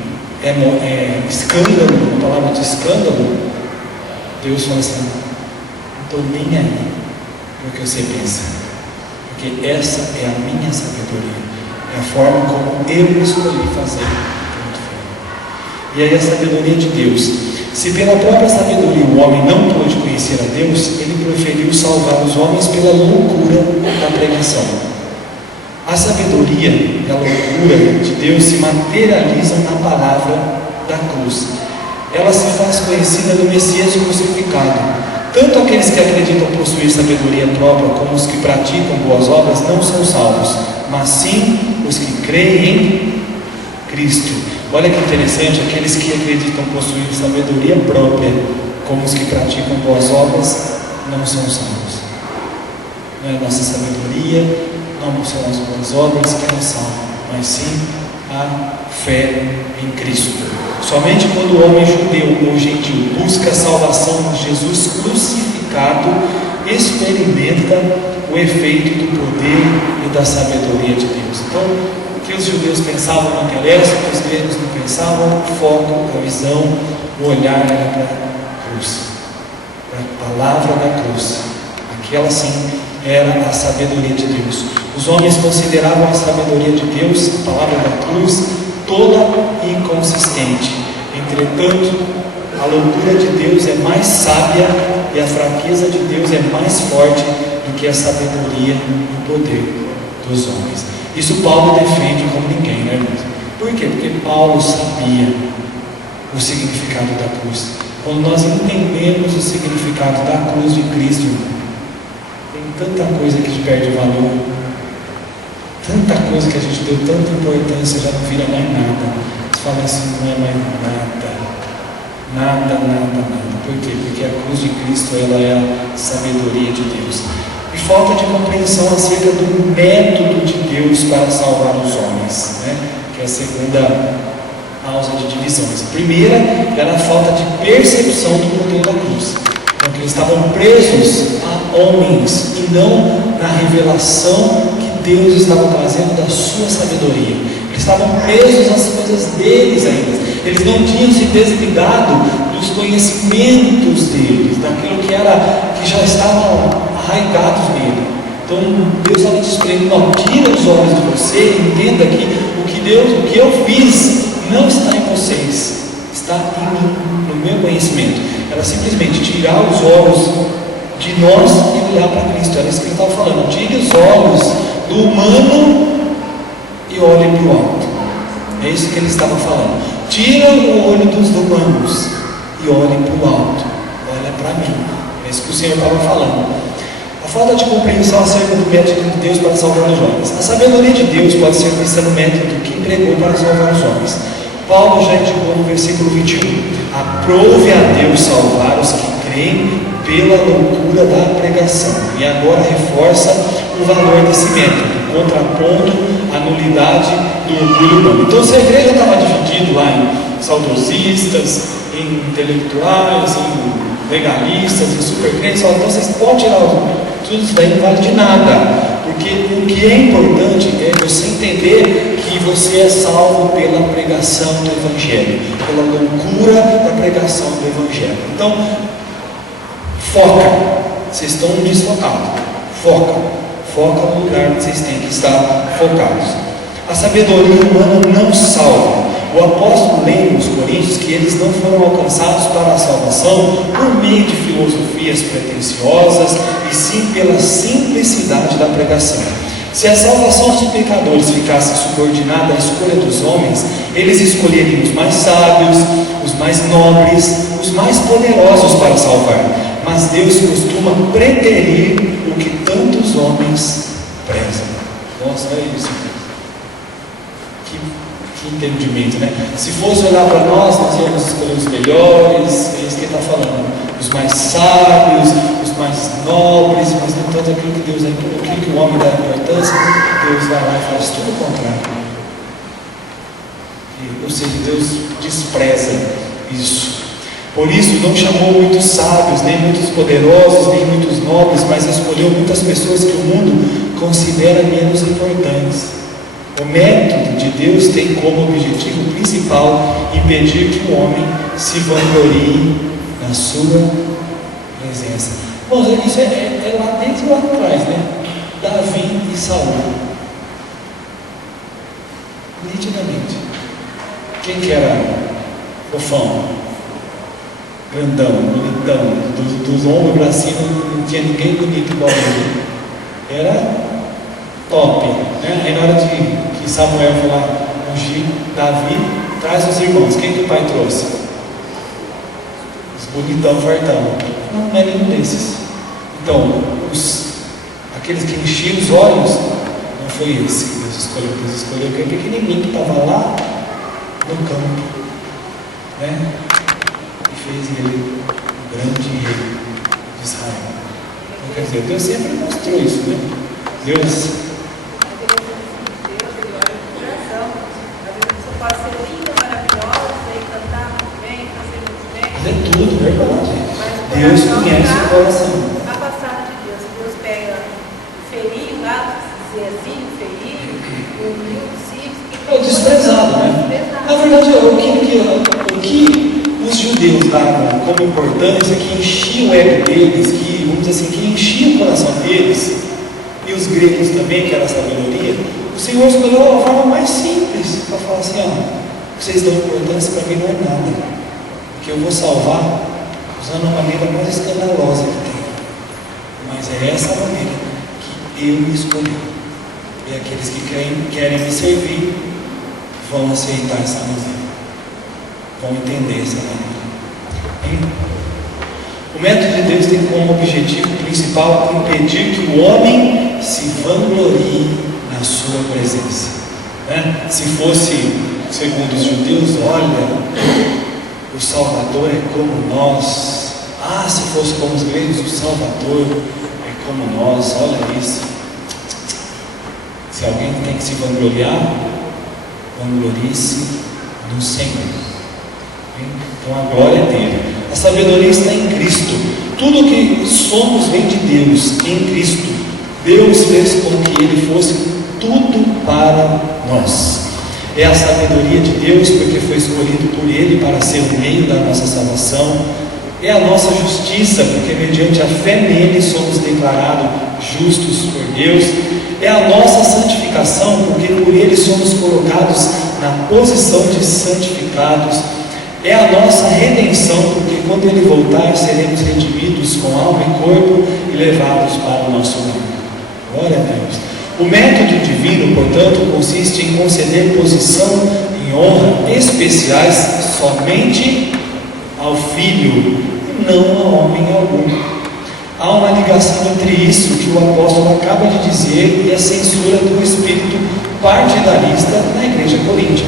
escândalo, a palavra de escândalo, Deus fala assim: não estou nem aí no que você pensa, porque essa é a minha sabedoria, é a forma como eu escolhi fazer. E aí a sabedoria de Deus, se pela própria sabedoria o homem não pôde conhecer a Deus, ele preferiu salvar os homens pela loucura da pregação. A sabedoria e a loucura de Deus se materializam na palavra da cruz. Ela se faz conhecida no Messias crucificado. Tanto aqueles que acreditam possuir sabedoria própria como os que praticam boas obras não são salvos, mas sim os que creem em Cristo. Olha que interessante, aqueles que acreditam possuir sabedoria própria como os que praticam boas obras não são salvos. Não é a nossa sabedoria, não são as boas obras que nos salvam, mas sim a fé em Cristo. Somente quando o homem judeu ou gentil busca a salvação em Jesus crucificado, experimenta o efeito do poder e da sabedoria de Deus. Então, o que os judeus pensavam não interessa, o que os gregos não pensavam, o foco, a visão, o olhar era para a cruz, para a palavra da cruz. Aquela sim era a sabedoria de Deus. Os homens consideravam a sabedoria de Deus, a palavra da cruz, toda inconsistente. Entretanto, a loucura de Deus é mais sábia e a fraqueza de Deus é mais forte do que a sabedoria e o poder dos homens. Isso Paulo defende como ninguém, né, irmãos? Por quê? Porque Paulo sabia o significado da cruz. Quando nós entendemos o significado da cruz de Cristo, tem tanta coisa que a gente perde valor, tanta coisa que a gente deu tanta importância, já não vira mais nada. Você fala assim: não é mais nada. Por quê? Porque a cruz de Cristo, ela é a sabedoria de Deus. E falta de compreensão acerca do método de Deus para salvar os homens, que é a segunda causa de divisões. A primeira era a falta de percepção do poder da cruz. Então, que eles estavam presos a homens e não na revelação que Deus estava trazendo da sua sabedoria. Eles estavam presos às coisas deles ainda. Eles não tinham se desligado dos conhecimentos deles, daquilo que já estavam arraigados nele. Então Deus estava dizendo: não, tira os olhos de você e entenda que o que eu fiz não está em vocês, está em mim, no meu conhecimento. Era simplesmente tirar os olhos de nós e olhar para Cristo. Era isso que ele estava falando: tire os olhos do humano e olhe para o alto. É isso que ele estava falando. Tira o olho dos humanos e olhe para o alto. Olha para mim. É isso que o Senhor estava falando. A falta de compreensão acerca do método de Deus para salvar os homens. A sabedoria de Deus pode ser vista no método que empregou para salvar os homens. Paulo já indicou no versículo 21: aprove a Deus salvar os que creem pela loucura da pregação. E agora reforça o valor desse método, contrapondo a nulidade do orgulho humano. Então, se a igreja estava dividida lá em saudosistas, em intelectuais, em legalistas, em supercrentes, então vocês podem tirar tudo isso daí, não vale de nada, porque o que é importante é você entender que você é salvo pela pregação do Evangelho, pela loucura da pregação do Evangelho. Então, foca, vocês estão desfocados, foca no lugar onde vocês têm que estar focados. A sabedoria humana não salva. O apóstolo lembra aos Coríntios que eles não foram alcançados para a salvação por meio de filosofias pretensiosas, e sim pela simplicidade da pregação. Se a salvação dos pecadores ficasse subordinada à escolha dos homens, eles escolheriam os mais sábios, os mais nobres, os mais poderosos para salvar. Mas Deus costuma preterir o que tantos homens prezam. Nossa, é isso. Que entendimento, né? Se fosse olhar para nós íamos escolher os melhores, é isso que ele está falando. Os mais sábios, os mais nobres, mas não tanto aquilo que Deus é, aquilo que o homem dá importância, Deus vai lá e faz tudo o contrário. Ou seja, Deus despreza isso. Por isso não chamou muitos sábios, nem muitos poderosos, nem muitos nobres, mas escolheu muitas pessoas que o mundo considera menos importantes. O método de Deus tem como objetivo principal impedir que o homem se vanglorie na sua presença. Bom, isso é lá dentro e lá atrás, né? Davi e Saul. Nitidamente. Quem que era fofão? Grandão, bonitão, dos ombros para cima não tinha ninguém bonito igual ele. Era top, né? Aí na hora que Samuel foi lá ungir Davi, traz os irmãos. Quem que o pai trouxe? Os bonitão, fartão. Não é nenhum desses. Então, aqueles que enchiam os olhos, não foi esse que Deus escolheu. Deus escolheu aquele pequenininho que estava lá no campo, né? E fez ele o grande rei de Israel. Então, quer dizer, Deus sempre mostrou isso, né? Deus é tudo, verdade. Deus conhece o coração. A passada de Deus, Deus pega o feirinho lá, dizer assim, o feirinho, o humilde, simples. É o desprezado, né? Na verdade, o que os judeus davam como importância, que enchia o ego deles, que, vamos dizer assim, que enchia o coração deles, e os gregos também, que era a sabedoria, o Senhor escolheu a forma mais simples para falar assim: ó, vocês dão importância, para mim não é nada. Que eu vou salvar usando a maneira mais escandalosa que tem. Mas é essa maneira que eu escolhi. E aqueles que querem me servir vão aceitar essa maneira. Vão entender essa maneira. O método de Deus tem como objetivo principal impedir que o homem se vanglorie na sua presença. Né? Se fosse, segundo os judeus, olha, o Salvador é como nós. Ah, se fosse como os gregos, o Salvador é como nós. Olha isso. Se alguém tem que se vangloriar, vanglorie-se no Senhor. Então a glória é dele. A sabedoria está em Cristo. Tudo que somos vem de Deus, em Cristo. Deus fez com que Ele fosse tudo para nós. É a sabedoria de Deus, porque foi escolhido por Ele para ser o meio da nossa salvação. É a nossa justiça, porque mediante a fé nele somos declarados justos por Deus. É a nossa santificação, porque por Ele somos colocados na posição de santificados. É a nossa redenção, porque quando Ele voltar, seremos redimidos com alma e corpo e levados para o nosso reino. Glória a Deus. O método divino, portanto, consiste em conceder posição e honra especiais somente ao Filho e não a homem algum. Há uma ligação entre isso que o apóstolo acaba de dizer e a censura do espírito partidarista na igreja coríntia.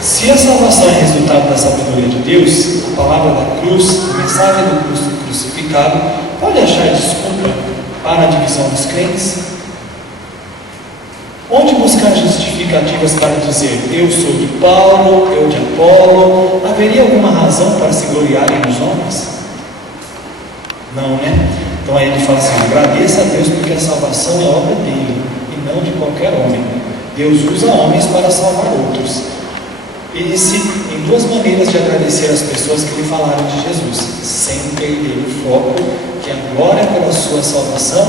Se a salvação é resultado da sabedoria de Deus, a palavra da cruz, a mensagem do Cristo crucificado, pode achar desculpa para a divisão dos crentes? Onde buscar justificativas para dizer eu sou de Paulo, eu de Apolo? Haveria alguma razão para se gloriarem nos homens? Não, né? Então aí ele fala assim: agradeça a Deus porque a salvação é obra dele e não de qualquer homem. Deus usa homens para salvar outros. E em duas maneiras de agradecer as pessoas que lhe falaram de Jesus, sem perder o foco que a glória pela sua salvação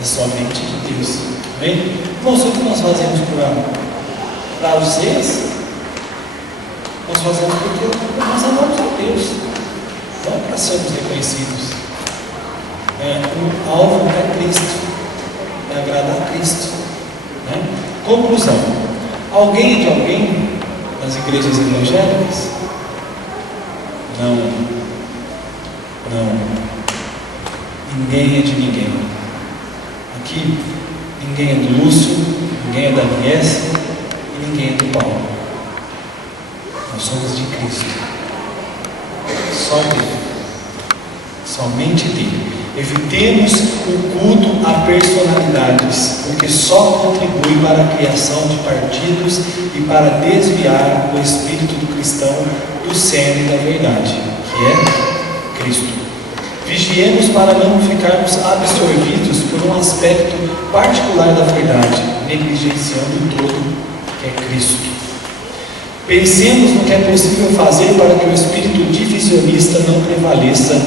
é somente de Deus. Amém? Irmãos, o que nós fazemos para vocês, nós fazemos porque nós amamos a Deus, não para sermos reconhecidos. O alvo é Cristo, é agradar a Cristo. Conclusão. Alguém é de alguém nas igrejas evangélicas? Não. Não. Ninguém é de ninguém. Aqui, ninguém é do Lúcio, ninguém é da Mies e ninguém é do Paulo. Nós somos de Cristo. Só dele. Somente dele. Evitemos o culto a personalidades, porque só contribui para a criação de partidos e para desviar o espírito do cristão do cerne da verdade, que é Cristo. Vigiemos para não ficarmos absorvidos por um aspecto particular da verdade, negligenciando o todo, que é Cristo. Pensemos no que é possível fazer para que o espírito divisionista não prevaleça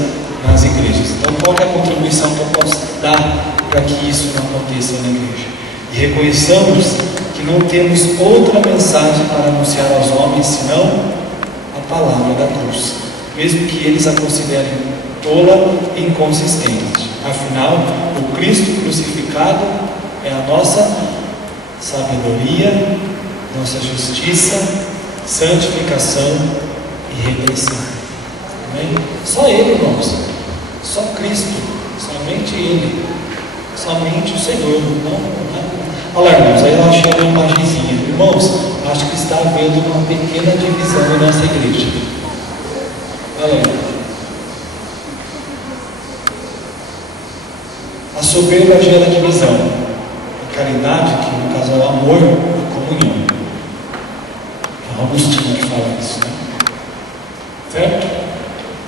nas igrejas. Então, qual é a contribuição que eu posso dar para que isso não aconteça na igreja? E reconheçamos que não temos outra mensagem para anunciar aos homens senão a palavra da cruz, mesmo que eles a considerem tola e inconsistente. Afinal, o Cristo crucificado é a nossa sabedoria, nossa justiça, santificação e redenção. Amém? Só Ele, irmãos. Só Cristo. Somente Ele. Somente o Senhor. Olha lá, irmãos, aí eu achei uma imagenzinha. Irmãos, acho que está havendo uma pequena divisão na nossa igreja. Olha aí. A soberba gera divisão. A caridade, que no caso é o amor, a comunhão. É o Agostinho que fala isso, né? Certo?